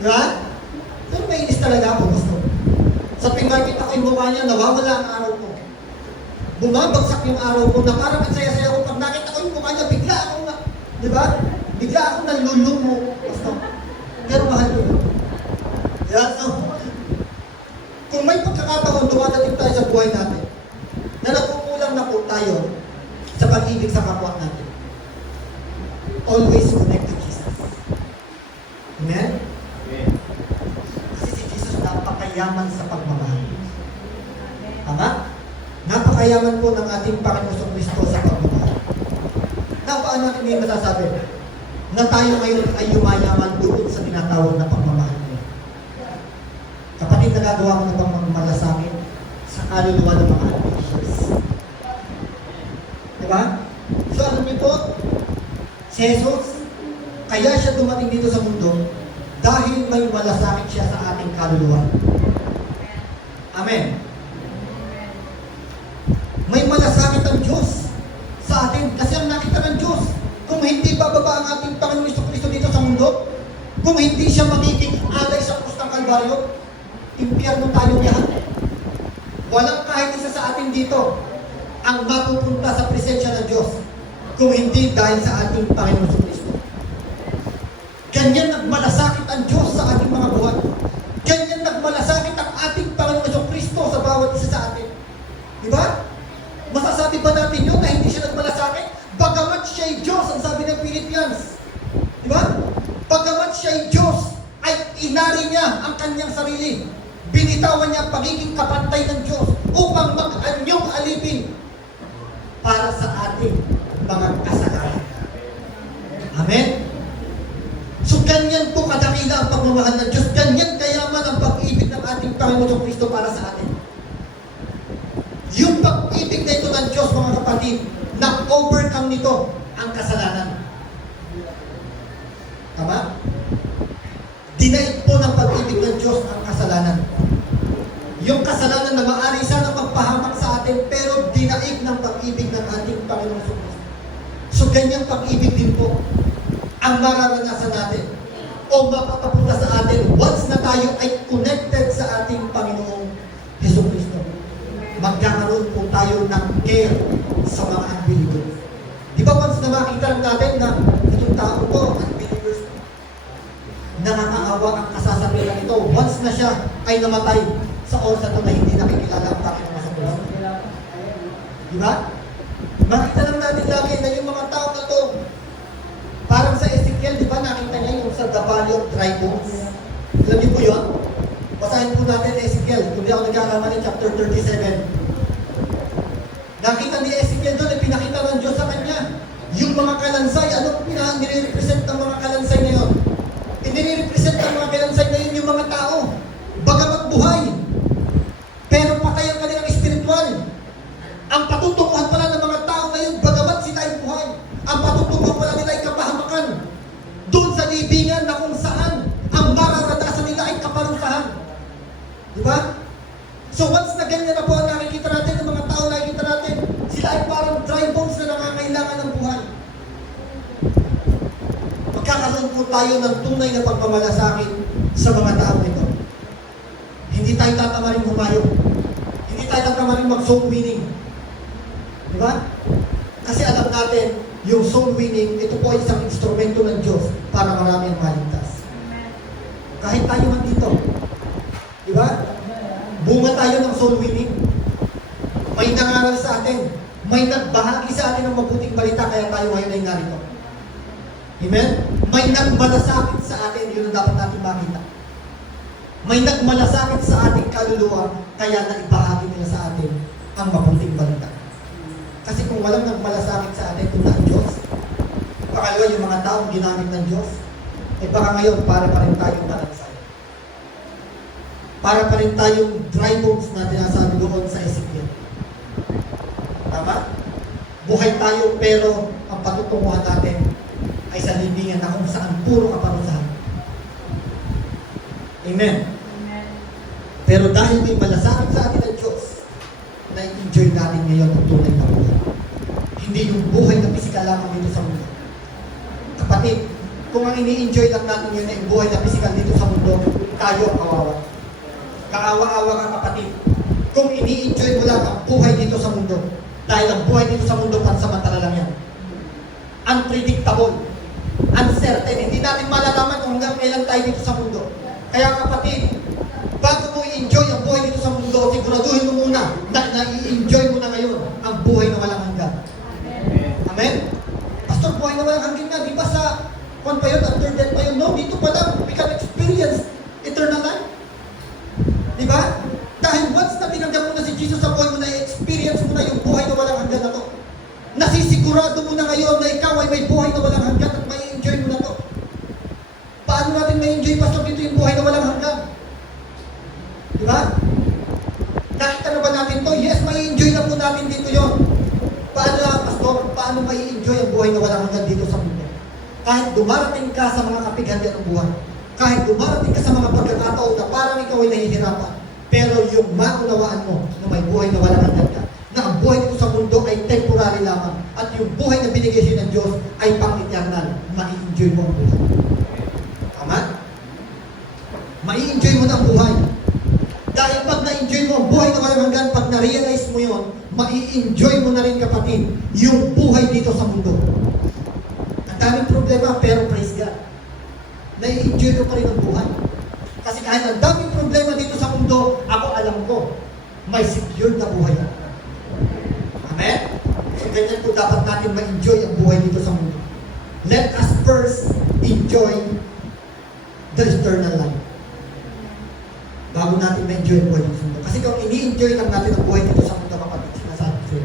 Di ba? Pero mainis talaga ako, gusto. Sa pinakita ko yung mukha niya, nawawala ang araw ko. Bumabagsak yung araw ko na parang ang saya-saya ko. Pag nakita ko yung mukha niya, bigla ako na, di ba? Bigla ako nalulumo. Gusto. Pero mahal ko yun. Yeah, so, kung may pagkakataon, dumadating tayo sa buhay natin, na nagkukulang na po tayo sa pag-ibig sa kapwa natin. Always connect to Jesus. Amen? Kasi si Jesus napakayaman sa pagmamahal. Tama? Napakayaman po ng ating Panginoon Kristo sa pagmamahal. Na paano natin may masasabi? Na tayo ngayon ay yumayaman doon sa tinatawag na pagmamahal niya. Kapatid, nagagawa mo na bang magmalasakit sa kaluluwa ng mga ambitious? Diba? So alam niyo po, si Jesus, kaya siya dumating dito sa mundo dahil may malasakit siya sa ating kaluluwa. Amen. May malasakit ang Diyos sa atin kasi ang nakita ng Diyos, kung hindi bababa ang ating Panginoon Kristo dito sa mundo, kung hindi siya magiging alay sa krus ng Kalbaryo, impyerno tayo lahat. Walang kahit isa sa atin dito ang mapupunta sa presensya ng Diyos kung hindi dahil sa ating Panginoon Kristo. Ganyan nagmalasakit ang Diyos sa ating mga buhay. Ganyan nagmalasakit ang ating Panginoon Kristo sa bawat isa sa atin. Di ba? Masasabi ba natin yun na hindi siya nagmalasakit? Bagamat siya'y Diyos, ang sabi ng Philippians. Di ba? Bagamat siya'y Diyos, ay inari niya ang kanyang sarili. Binitawan niya ang pagiging kapantay ng Diyos upang mag-anyong alipin para sa ating mga kasalanan. Amen? So ganyan po kadakila ang pagmamahal ng Diyos. Ganyan kayaman ang pag-ibig ng ating Panginoon Kristo para sa atin. Yung pag-ibig na ito ng Diyos, mga kapatid, na-overcome nito ang kasalanan. Tama? Dinaig po ng pag-ibig ng Diyos ang kasalanan. Yung kasalanan na maaari sana magpahamak sa atin, pero dinaig ng pag-ibig ng ating Panginoon Kristo. So ganyang pag-ibig din po ang mararanasan natin o mapapapunta sa atin once na tayo ay connected sa ating Panginoong Hesus Kristo. Magkakaroon po tayo ng care sa mga unbelievers. Di ba once na makita lang natin na itong tao ko, unbelievers, nakakaawa ang kasasabihan nito once na siya ay namatay sa oras na ito na hindi nakikilala ang Panginoon sa Kristo. Di ba? Makita lang natin lagi na yung mga tao na to, parang sa Ezekiel, di ba nakita niya yung sa the valley of dry bones? Alam niyo po yun? Basahin po natin Ezekiel, kung di ako nagkakamali, chapter 37. Nakita ni Ezekiel doon, pinakita ng Diyos sa kanya. Yung mga kalansay, ano nire-represent ng mga kalansay na yun? Nire-represent ng mga kalansay na yun yung mga tao. Bagamat buhay, pero patay ang kanilang espiritual. Ang patutunguhan pala ng mga tao na yun, bagamat sila ay buhay, ang patutunguhan pala nila ay kapahamakan. Doon sa libingan na kung saan ang mararanasan nila ay kaparusahan. Di ba? So once na ganyan na po ang nakikita natin, ng mga tao nakikita natin, sila ay parang dry bones na nangangailangan ng buhay. Magkakaroon po tayo ng tunay na pagmamalasakit sa mga tao nito. Hindi tayo tatamaring humayo. Hindi tayo tatamaring mag-soul winning. Di ba? Kasi alam natin, yung soul winning, ito po ay isang instrumento ng Diyos para marami ang maligtas. Kahit tayo man dito. Di ba? Bunga tayo ng soul winning. May nangaral sa atin. May nagbahagi sa atin ng mabuting balita kaya tayo ngayon ay narito. Amen? May nagmalasakit sa atin. Yun ang dapat natin makita. May nagmalasakit sa ating kaluluwa kaya naibahagi nila sa atin ang mabuting balita. Kasi kung walang nagmalasakit sa atin kung na ang Diyos, pakalawa yung mga taong ginamit ng Diyos, eh baka ngayon para pa rin tayong kalansay. Para pa rin tayong dry bones na tinasabi doon sa Ezekiel. Tama? Buhay tayo pero ang patutunguhan natin ay sa libingan na kung saan puro kaparusahan. Amen? Pero dahil may malasakit sa atin ng Diyos, na-enjoy natin ngayon ang tunay na buhay. Hindi yung buhay na pisikal lamang dito sa mundo. Kapatid, kung ang ini-enjoy lang natin yun ay buhay na physical dito sa mundo, tayo ang kawawa. Kaawa-awa ka kapatid. Kung ini-enjoy mo lang ang buhay dito sa mundo, dahil ang buhay dito sa mundo pansamantala lang yan. Unpredictable, uncertain, hindi natin malalaman kung hanggang kailan tayo dito sa mundo. Kaya kapatid, bago mo i-enjoy ang buhay dito sa mundo, siguraduhin mo muna na i-enjoy mo na ngayon ang buhay na walang hanggan. Amen? Pastor, buhay na walang hanggan nga, di ba sa kung pa yun, after death pa yun? No, dito pa lang, we can experience eternal life. Di ba? Dahil once na binanggap mo na si Jesus sa buhay mo, na-experience mo na yung buhay na walang hanggan na to. Nasisigurado mo na ngayon na ikaw ay may buhay na walang hanggan at may enjoy mo na to. Paano natin may enjoy, Pastor, dito yung buhay na walang hanggan? Di ba? Nakita na ba natin to? Yes, may enjoy na po natin dito yon. Paano na, Pastor? Paano may enjoy ang buhay na walang hanggan dito sa mundo? Kahit dumarating ka sa mga kapighandyan ng buhay, kahit dumarating ka sa mga pagkakataon na parang ikaw ay nahihirapan, pero yung maunawaan mo na may buhay na walang hanggan ka, na ang buhay dito sa mundo ay temporary lamang, at yung buhay na binigay sa'yo ng Diyos ay pang-eternal, mai-enjoy mo ang buhay. Tama? Mai-enjoy mo na ang buhay. Dahil pag na-enjoy mo ang buhay na walang hanggan, pag na-realize mo yon, mai-enjoy mo na rin, kapatid, yung buhay dito sa mundo. Ang daming problema, pero praise God, na-enjoy ko pa rin ang buhay. Kasi kahit ang daming problema dito sa mundo, ako alam ko, may secure na buhay. Amen? So ganyan po dapat natin ma-enjoy ang buhay dito sa mundo. Let us first enjoy the eternal life. Bago natin ma-enjoy ang buhay dito sa mundo. Kasi kung ini-enjoy lang natin ang buhay dito sa mundo, kapatid, sinasabi ko,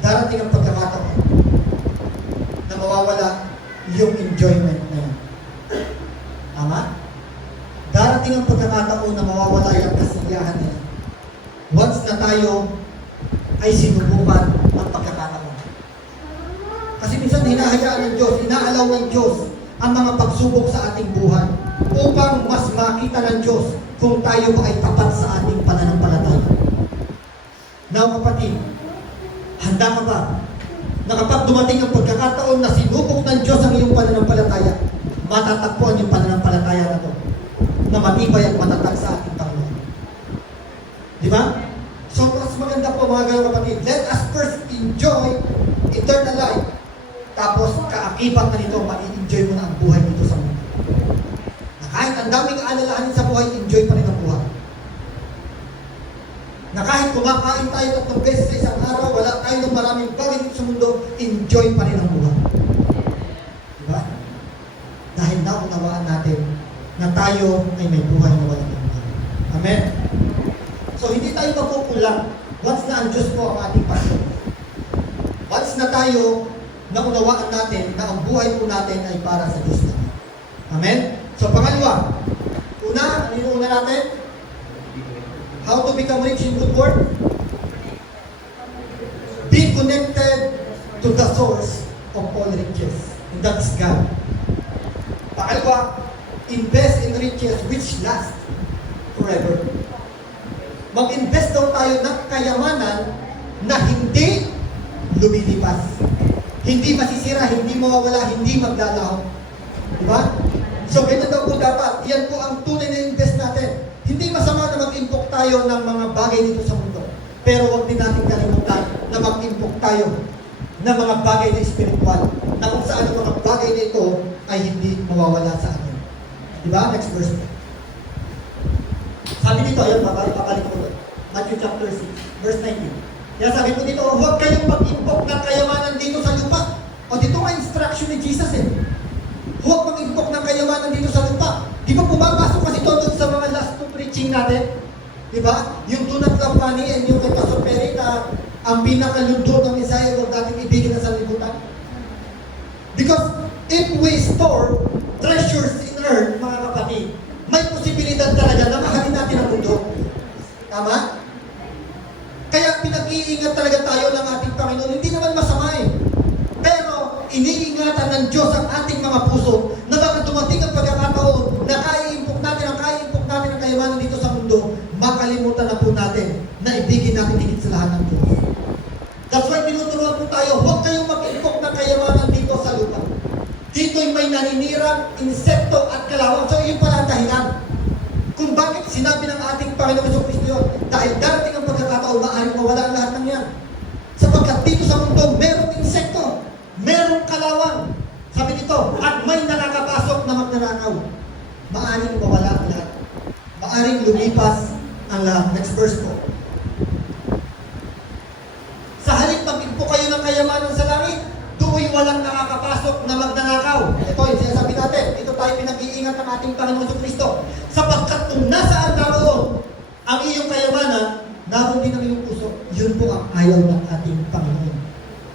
darating ang pagkakataon na mawawala yung enjoyment na yan. Tama? Darating ang pagkakataon na mawawala yung kasiyahan na yan. Once na tayo ay sinubukan ng pagkakataon. Kasi minsan hinahayaan ng Diyos, inaalaw ng Diyos ang mga pagsubok sa ating buhay upang mas makita ng Diyos kung tayo ba ay tapat sa ating pananampalataya. Now kapatid, handa ka ba na kapag dumating ang pagkakataon na sinubok ng Diyos ang iyong pananampalataya, matatagpuan yung pananampalataya na to na matibay at matatag sa ating Panginoon. Di ba? So, mas maganda po mga ganong kapatid, let us first enjoy eternal life. Tapos, kaakibat na nito, ma-enjoy mo na ang buhay dito sa mundo. Na kahit ang daming aalalahanin sa buhay, enjoy pa rin ang buhay. Na kahit kumakain tayo 3 beses sa isang araw, wala tayo ng maraming bagay dito sa mundo, enjoy pa rin ang buhay. Diba? Dahil naunawaan natin na tayo ay may buhay na walang hanggan. Amen? So, hindi tayo makukulang once na ang Diyos po ang ating pastor. Once na tayo naunawaan natin na ang buhay po natin ay para sa Diyos natin. Amen? So, pangalawa, una, ano yung una natin? How to become rich in good work? Be connected to the source of all riches. And that's God. Pangalawa, invest in riches which last forever. Mag-invest daw tayo ng kayamanan na hindi lumilipas. Hindi masisira, hindi mawawala, hindi maglalaho. Diba? So, ganyan daw po dapat. Yan po ang tunay na invest natin. Hindi masama na mag-impok tayo ng mga bagay dito sa mundo. Pero huwag din natin kalimutan na mag-impok tayo ng mga bagay na espiritual. Na kung saan ang mga bagay na ito ay hindi mawawala sa atin. Diba? Next verse. Sabi dito, ayun, papalik ko doon. Matthew chapter 6, verse 19. Kaya sabi ko dito, huwag kayong mag-impok ng kayamanan dito sa lupa. O dito nga instruction ni Jesus eh. Huwag mag-impok ng kayamanan dito sa lupa. Di ba pumapasok kasi doon sa mga last two preaching natin? Di ba? Yung do not love money and yung kay Pastor Perry na ang pinakalundo ng Isaiah, huwag natin ibigin na sa libutan. Because if we store treasures in earth, mga kapatid, may posibilidad talaga na mahalin natin ang mundo. Tama? Kaya pinag-iingat talaga tayo ng ating Panginoon. Hindi naman masama eh. Pero iniingatan ng Diyos ang ating mga puso na baka dumating ang pagkakataon na kaiimpok natin ang kayamanan dito sa mundo, makalimutan na po natin na ibigin natin higit sa lahat ng Diyos. That's why tinuturuan po tayo, huwag kayong mag-impok ng kayamanan dito sa lupa. Dito'y may naninirang insekto at kalawang. So yun pala ang dahilan kung bakit sinabi ng ating Panginoon Jesucristo yun. Dahil darating ang pagkakataon, maaaring mawala ang lahat ng yan. Sapagkat dito sa mundo, merong insekto, merong kalawang. Sabi dito, at may nakakapasok na magnanakaw. Maaaring mawala ang lahat. Maaaring lumipas ang lahat. Next verse po. Sa halip mag-impo kayo ng kayamanan sa langit, do'y walang nakakapasok na magnanakaw. Ito yung sinasabi natin. Ito tayo pinag-iingat ng ating Panginoon Jesucristo. Sapagkat kung nasaan naroon ang iyong kayamanan, naroon din ang iyong puso. Yun po ang ayaw ng ating Panginoon.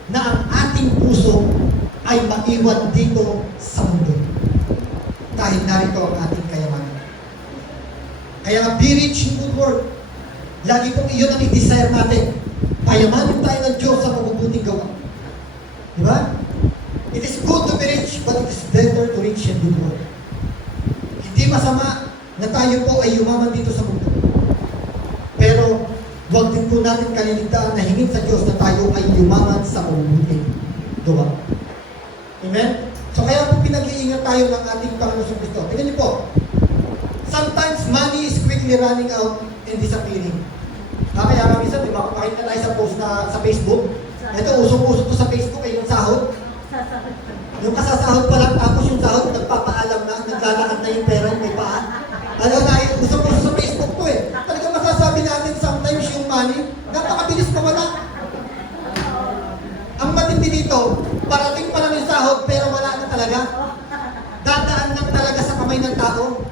Na ang ating puso ay maiwan dito sa mundo. Dahil narito ang ating kayamanan. Kaya nga, be rich in good work. Lagi pong iyon ang i-desire natin. Payamanin tayo ng Diyos sa mabubuting gawa. Diba? It is good to be rich, but it is better to rich in good work. Hindi masama na tayo po ay yumaman dito sa mundo. Pero, huwag din po natin kaliligtaan na hingin sa Diyos na tayo ay yumaman sa mabubuting gawa. Amen? So kaya po pinag-iingat tayo ng ating Panginoon Jesucristo. Tingnan niyo po, sometimes money is quickly running out and disappearing. Kaya nga minsan, di ba, kung makita tayo sa post na sa Facebook, ito, usong-uso to sa Facebook ay yung sahod. Yung kasasahod pa lang, tapos yung sahod, nagpapaalam na, naglalakad na yung pera, yung may paan. Ano na, usong-uso sa Facebook to eh. Talagang masasabi natin sometimes yung money, napakabilis mawala. Ang matindi dito, parating pa lang yung sahod, pero wala na talaga. Dadaan lang talaga sa kamay ng tao.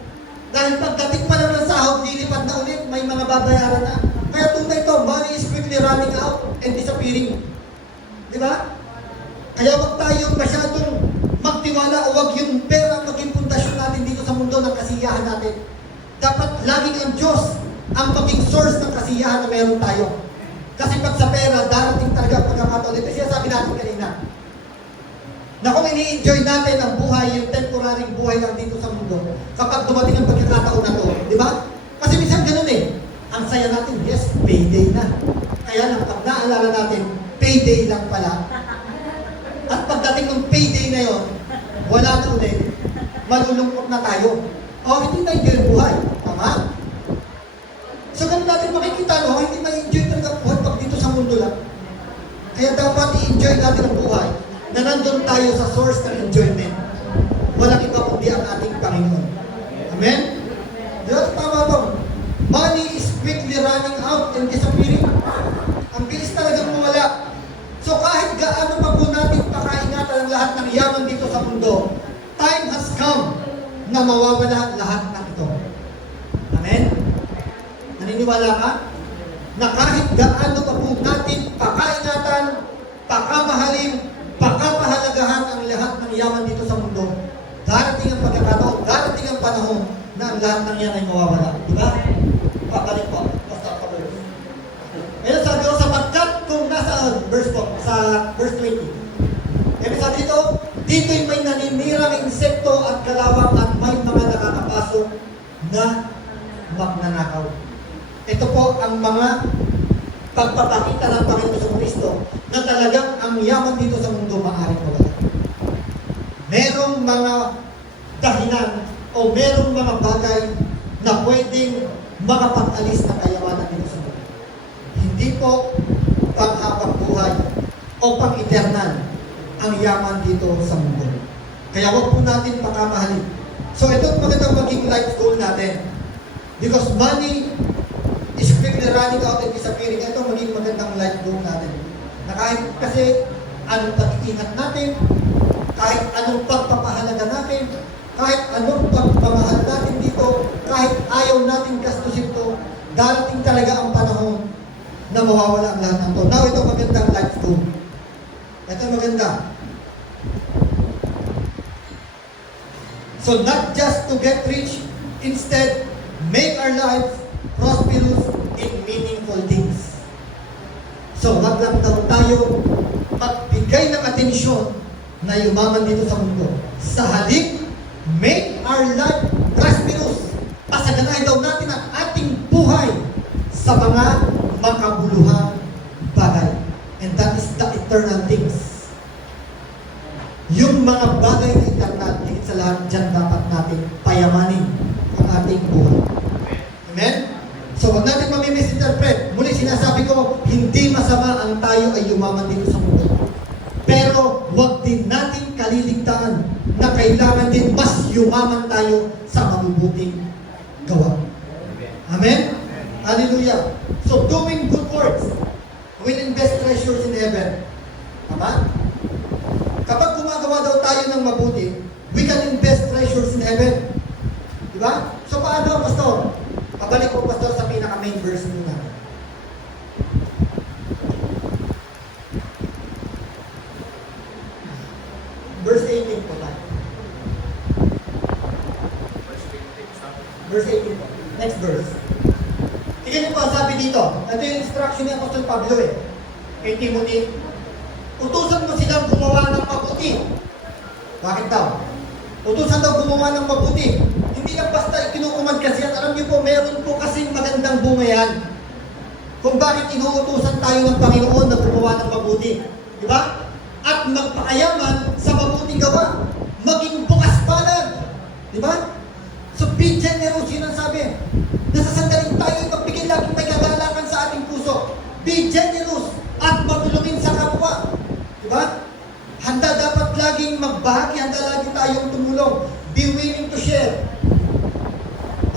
Dahil pagdating pa lang ng sahod, lilipad na ulit, may mga babayaran na. Kaya tunay ito, money is quickly running out and disappearing. Di ba? Kaya wag tayong masyadong magtiwala o wag yung pera maging pundasyon natin dito sa mundo ng kasiyahan natin. Dapat laging ang Diyos ang maging source ng kasiyahan na meron tayo. Kasi pag sa pera, darating talaga pagkakataon. Ito siya sabi natin kanina. Na kung ini-enjoy natin ang buhay, yung temporary buhay lang dito sa mundo, kapag dumating ang pagkakataon na to, di ba? Kasi minsan ganun eh. Ang saya natin, yes, payday na. Kaya lang, pag naalala natin, payday lang pala. At pagdating ng payday na yon, wala na ulit. Malulungkot na tayo. O, hindi na enjoy ang buhay. Tama? So, ganun natin makikita, no? Hindi na-enjoy talaga ang buhay pag dito sa mundo lang. Kaya dapat i-enjoy natin ang buhay na nandun tayo sa source ng enjoyment. Walang iba kundi ang ating Panginoon. Amen? Diyos, tama ba? Money is quickly running out and disappearing. Ang bilis talagang mawala. So kahit gaano pa po natin pakaingatan ang lahat ng yaman dito sa mundo, time has come na mawawala lahat ng ito. Amen? Naniniwala ka? Na kahit gaano pa po natin pakaingatan, pakamahalin, pakapahalagahan ang lahat ng yaman dito sa mundo, darating ang pagkakataon, darating ang panahon na ang lahat ng yan ay mawawala. Di ba? Papalik po. Basta papalik. Ngayon sabi ko, sapagkat kung nasa verse 20. Kaya sabi dito'y may naninirang insekto at kalawang at may mga nakakapasok na magnanakaw. Ito po ang mga pagpapakita ng Panginoon Jesucristo na talagang ang yaman dito sa mundo maaaring mawala. Merong mga dahilan o merong mga bagay na pwedeng makapag-alis ng kayamanan dito sa mundo. Hindi po panghabang buhay o pang-eternal ang yaman dito sa mundo. Kaya huwag po natin pakamahalin. So ito ang magandang maging life goal natin. Because money is quickly running out and disappearing. Ito maging magandang life goal natin. Na kahit kasi anong pag-iingat natin, kahit anong pagpapahalaga natin, kahit anong pagpamahal natin dito, kahit ayaw natin gastusin ito, darating talaga ang panahon na mawawala ang lahat ng ito. Now, ito magandang life goal. Ito maganda. So, not just to get rich, instead, make our lives prosperous in meaningful things. So, wag lang daw tayo magbigay ng atensyon na yumaman dito sa mundo. Sa halip, make our life prosperous. Pasaganahin daw natin ang ating buhay sa mga makabuluhang bagay. And that is the eternal things. yung mga bagay na eternal, higit sa lahat, dyan dapat natin payamanin ang ating buhay. Amen? So, huwag natin mamimisinterpret. Muli, sinasabi ko, hindi masama ang tayo ay yumaman dito sa mundo. Pero, huwag din natin kaliligtaan na kailangan din mas yumaman tayo sa mabubuting gawa. Amen? Hallelujah. So, doing good works will invest treasures in heaven. Tama? Kapag gumagawa daw tayo ng mabuti, we can invest treasures in heaven. Diba? So, paano, Pastor? Pabalik ko, Pastor, sa pinaka-main verse nyo natin. Verse 18 po tayo. Verse 18 po. Next verse. Tingnan niyo po, sabi dito. Ito yung instruction ni Apostol Pablo kay Timothy. Utusan mo silang gumawa ng mabuti. Bakit daw? Utusan daw gumawa ng mabuti. Hindi lang basta ikinukumad kasi at alam niyo po, meron po kasing magandang bunga yan. Kung bakit inuutusan tayo ng Panginoon na gumawa ng mabuti. Di ba? At magpakayaman sa mabuting gawa. Maging bukas palad. Di ba? So, be generous, yun ang sabi. Nasa sandaling tayo, magbigay laging may kagalakan sa ating puso. Be generous at matulungin sa kapwa. Di ba? Handa dapat laging magbahagi, handa laging tayong tumulong. Be willing to share.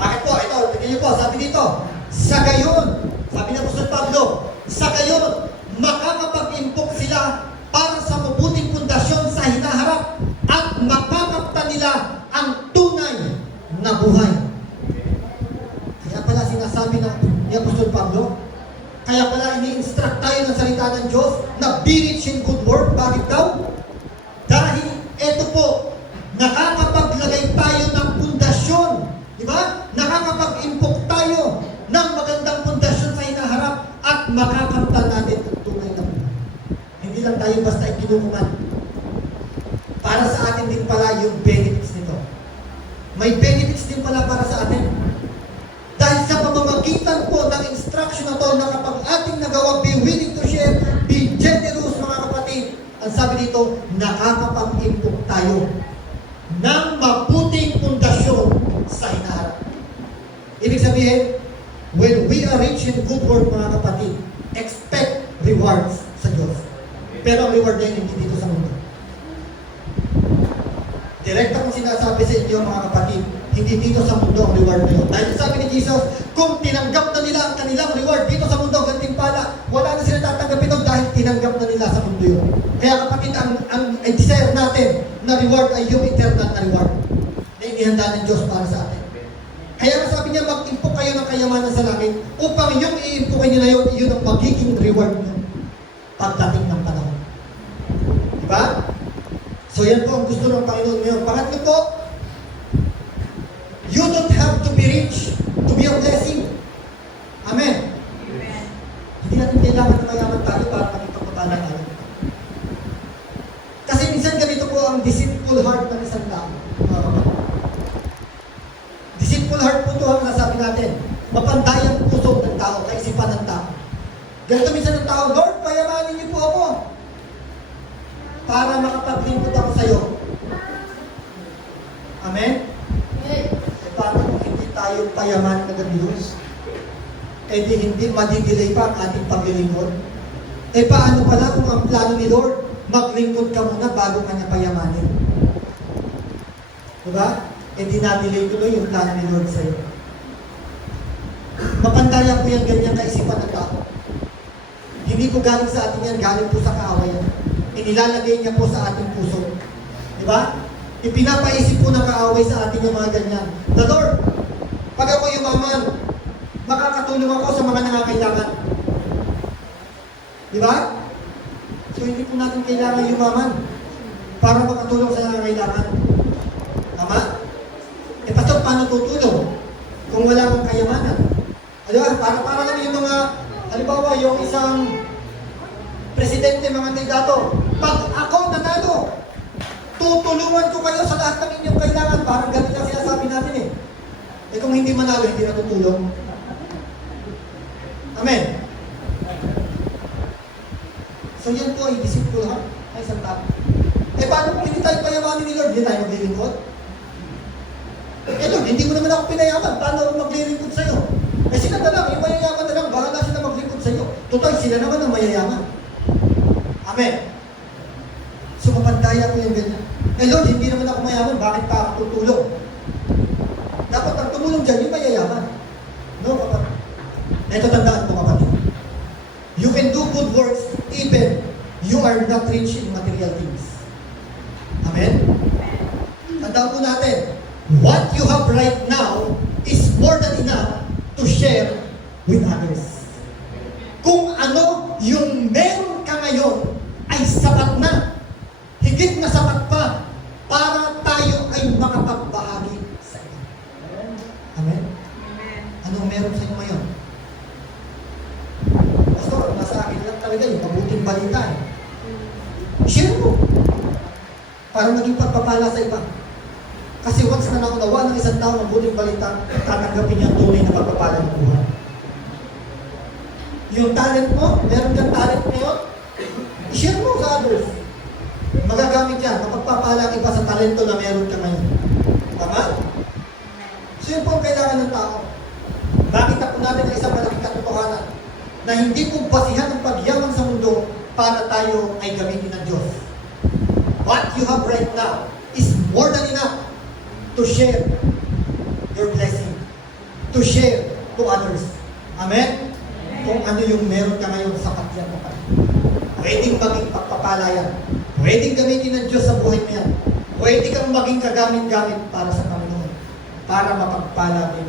Bakit po? Ito, tingnan niyo po, sabi dito, sa gayon, sabi ng Apostol Pablo, sa gayon, makakapag-impok sila para sa mabuting pundasyon sa hinaharap at makakapta nila ang tunay na buhay. Kaya pala sinasabi ni Apostol Pablo, kaya pala ini-instruct tayo ng salita ng Diyos na be rich in good work. Bakit daw? Dahil ito po, nakakapaglagay tayo ng pundasyon. Di ba? Nakakapag-impok tayo ng magandang pundasyon sa hinaharap at makakamtan natin ang tunay na buhay. Hindi lang tayo basta ikinukuman. Para sa atin din pala yung benefits nito. May benefits din pala para sa atin. Dahil sa pamamagitan po ng instruction na to na kapag ating nagawa, be willing to share, be generous mga kapatid. Ang sabi dito, nakakapag-impok tayo ng mabuting pundasyon sa hinaharap. Ibig sabihin, when we are rich in good work mga kapatid, expect rewards sa Diyos. Pero ang reward niya hindi dito sa mundo. Direkta kong sinasabi sa inyo mga kapatid, hindi dito sa mundo ang reward na yun. Dahil sabi ni Jesus, kung tinanggap na nila ang kanilang reward dito sa mundo, gantimpala, wala na sila tatanggap ito dahil tinanggap na nila sa mundo yun. Kaya kapatid, ang desire natin na reward ay yung eternal na reward na inihanda ng Diyos para sa atin. Kaya sabi niya, mag-impok kayo ng kayamanan sa langit upang yung i-impokin niyo na yun, yun ang magiging reward niyo pagdating ng panahon. Diba? So yan po ang gusto ng Panginoon ngayon. Pangatlo po, you don't have to be rich to be a blessing. Amen. Amen. Hindi natin kailangan na mayaman tayo para maging pagpapala natin. Kasi minsan ganito po ang deceitful heart ng isang tao. Deceitful heart po ito ang nasabi natin. Mapandayang puso ng tao, kaisipan ng tao. Ganito minsan ng tao, Lord, payamanin niyo po ako para makapaglingkod ako sa iyo. Amen? Paano kung hindi tayo payaman ng Diyos? Eh di hindi madidelay pa ang ating paglilingkod? Eh paano pala kung ang plano ni Lord, maglingkod ka muna bago ka niya payamanin? Diba? Eh di na-delay tuloy yung plano ni Lord sa iyo. Mapandaya po yung ganyan kaisipan ng tao. Hindi po galing sa atin yan, galing po sa kaawayan. Inilalagay niya po sa ating puso. Diba? Ipinapaisip po ng kaaway sa atin yung mga ganyan. The Lord, pag ako yumaman, makakatulong ako sa mga nangangailangan. Di ba? So hindi po natin kailangan yumaman para makatulong sa nangangailangan. Tama? Eh pastor, paano tutulong kung wala kang kayamanan? Diba? Para lang yung mga, halimbawa yung isang presidente, mga kandidato, pag ako nanalo, tutulungan ko kayo sa lahat ng inyong kailangan. Parang ganun lang sinasabi natin eh. Eh kung hindi manalo, hindi natutulong. Amen. So yan po ay deceitful heart. Ay isang tao. Eh paano kung hindi tayo payamanin ni Lord? Hindi tayo maglilingkod? Eh Lord, hindi mo naman ako pinayaman. Paano ako maglilingkod sa'yo? Eh sila na lang, yung mayayaman na lang, bahala sila maglingkod sa'yo. Total, sila naman ang mayayaman. Amen. So mapantaya ko yung ganyan. Eh Lord, hindi naman ako mayaman, bakit pa ako tutulong? Dapat ang tumulong dyan, yung mayayaman. No, kapatid. Ito tandaan mo, kapatid. You can do good works even you are not rich in material things. Amen? Tandaan po natin, what you have right now is more than enough to share with others. Kung ano yung meron ka ngayon ay sapat na, higit na sapat pa, para tayo ay makapagbahagi sa iba. Amen? Anong meron sa inyo ngayon? Pastor, nasa akin lang talaga yung mabuting balita eh. Share mo. Para maging pagpapala sa iba. Kasi once na naunawa ng isang tao ng mabuting balita, tatanggapin niya ang tunay na pagpapala ng buhay. Yung talent mo, meron kang talent ngayon, i-share mo sa others. Magagamit yan, mapagpapala ang iba sa talento na meron ka ngayon. Tama? So yun po ang kailangan ng tao. Nakita po natin ang isang malaking katotohanan na hindi po basihan ang pagyaman sa mundo para tayo ay gamitin ng Diyos. What you have right now is more than enough to share your blessing, to share to others. Amen? Kung ano yung meron ka ngayon sa kapatid. Pwedeng maging pagpapala yan. Pwedeng gamitin ng Diyos sa buhay mo yan. Pwede kang maging kagamit-gamit para sa Panginoon. Para mapagpala din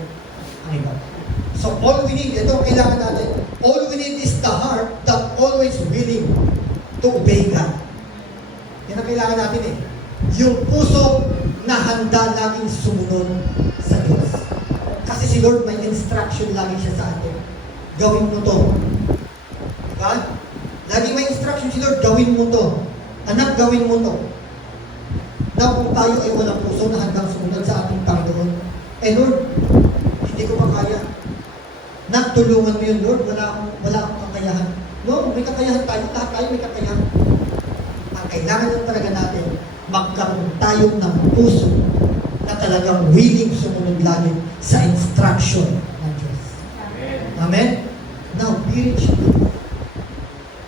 ang iba. So all we need, ito ang kailangan natin. All we need is the heart that always willing to obey God. Yan ang kailangan natin eh. Yung puso na handa laging sumunod sa Diyos. Kasi si Lord may instruction lagi siya sa atin. Gawin mo to. Diba? Lagi may instruction si Lord, gawin mo to. Anak, gawin mo to. Na kung tayo ay walang puso na handang sumunod sa ating Panginoon, eh Lord, hindi ko pa kaya. Nagtulungan mo yun, Lord, wala akong kakayahan. No, may kakayahan tayo, lahat tayo may kakayahan. Ang kailangan lang talaga natin, magkaroon tayo ng puso na talagang willing sumunod lagi sa instruction ng Diyos. Amen? Now, be rich.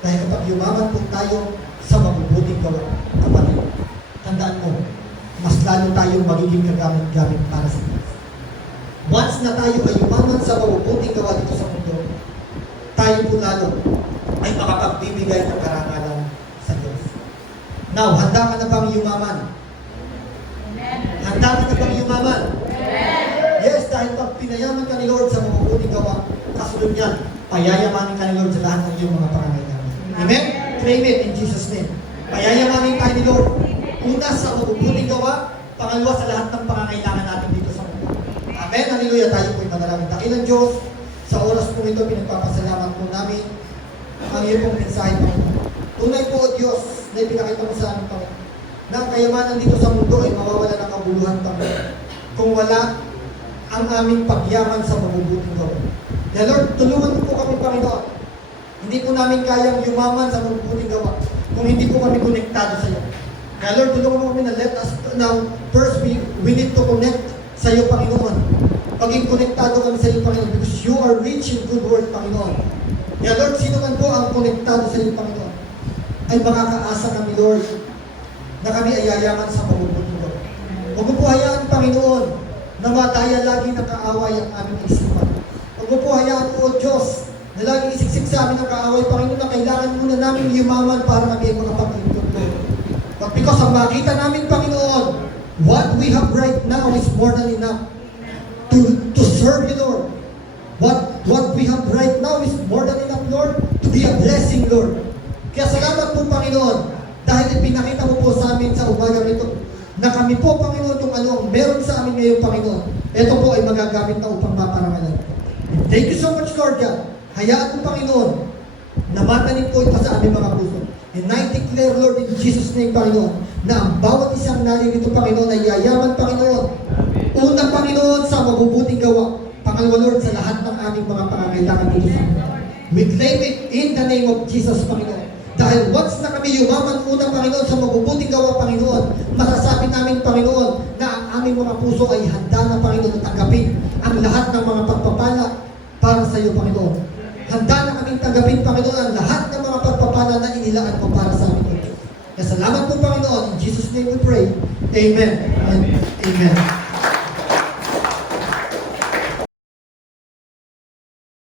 Dahil kapag yumaman po tayo sa mabubuting gawa, kapatid, tandaan mo, mas lalo tayong magiging kagamit-gamit para sa Diyos. Once na tayo ay yumaman sa mabubuting gawa dito sa mundo, tayo po lalo ay makapagbibigay ng karangalan sa Diyos. Now, handa ka na bang yumaman? Handa ka na bang yumaman? Yes, dahil pag pinayaman ka ni Lord sa mabubuting gawa, kasunod yan, payayamanin ka ni Lord sa lahat ng iyong mga pangangailangan. Amen? Claim it in Jesus' name. Payayamanin tayo ni Lord. Una sa mabubuting gawa, pangalawa sa lahat ng pangangailangan natin dito sa mundo. Amen? Hallelujah. Tayo po'y manalangin. Dakilang Diyos, sa oras po ito, pinagpapasalamat po namin ang iyong pong mensahe po. Tunay po, O Diyos, na ipinakita mo sa amin, Panginoon, na ang kayamanan dito sa mundo ay mawawala ng kabuluhan, Panginoon. Kung wala ang aming pagyaman sa mabubuting gawa. Kaya Lord, tulungan mo po kami, Panginoon. Hindi po namin kayang yumaman sa mabubuting gawa kung hindi po kami konektado sa iyo. Kaya Lord, tulungan mo kami na let us now, first we need to connect sa iyo, Panginoon. Paging konektado kami sa iyo, Panginoon, because you are rich in good work, Panginoon. Kaya Lord, sino man po ang konektado sa iyo, Panginoon, ay makakaasa kami, Lord, na kami ay yayaman sa mabubuting gawa. Huwag mo po hayaan, Panginoon, na mataya lagi ng kaaway ang aming isipan. Huwag mo po hayaan, O Diyos, na laging isiksik sa amin ang kaaway, Panginoon, na kailangan muna namin yumaman para kami ay makapaglingkod mo. But because ang makita namin, Panginoon, what we have right now is more than enough to serve you, Lord. What we have right now is more than enough, Lord, to be a blessing, Lord. Kaya salamat po, Panginoon, dahil ipinakita mo po sa amin sa umaga nito, na kami po, Panginoon, kung ano ang meron sa amin ngayon, Panginoon, ito po ay magagamit na upang maparangalan. Thank you so much, Lord God. Hayaan mo, Panginoon, na matanim po ito sa aming mga puso. And I declare, Lord, in Jesus' name, Panginoon, na ang bawat isang naririto, Panginoon, ay yayaman, Panginoon. Una, Panginoon, sa mabubuting gawa. Pangalawa, Lord, sa lahat ng aming mga pangangailangan dito sa mundo. We claim it in the name of Jesus, Panginoon. Dahil once na kami yumaman una, Panginoon, sa mabubuting gawa, Panginoon, masasabi namin, Panginoon, na ang aming mga puso ay handa na, Panginoon, na tanggapin ang lahat ng mga pagpapala para sa iyo, Panginoon. Handa na kaming tanggapin, Panginoon, ang lahat ng mga pagpapala na inilaan mo para sa amin. Salamat po, Panginoon. In Jesus' name we pray. Amen and amen.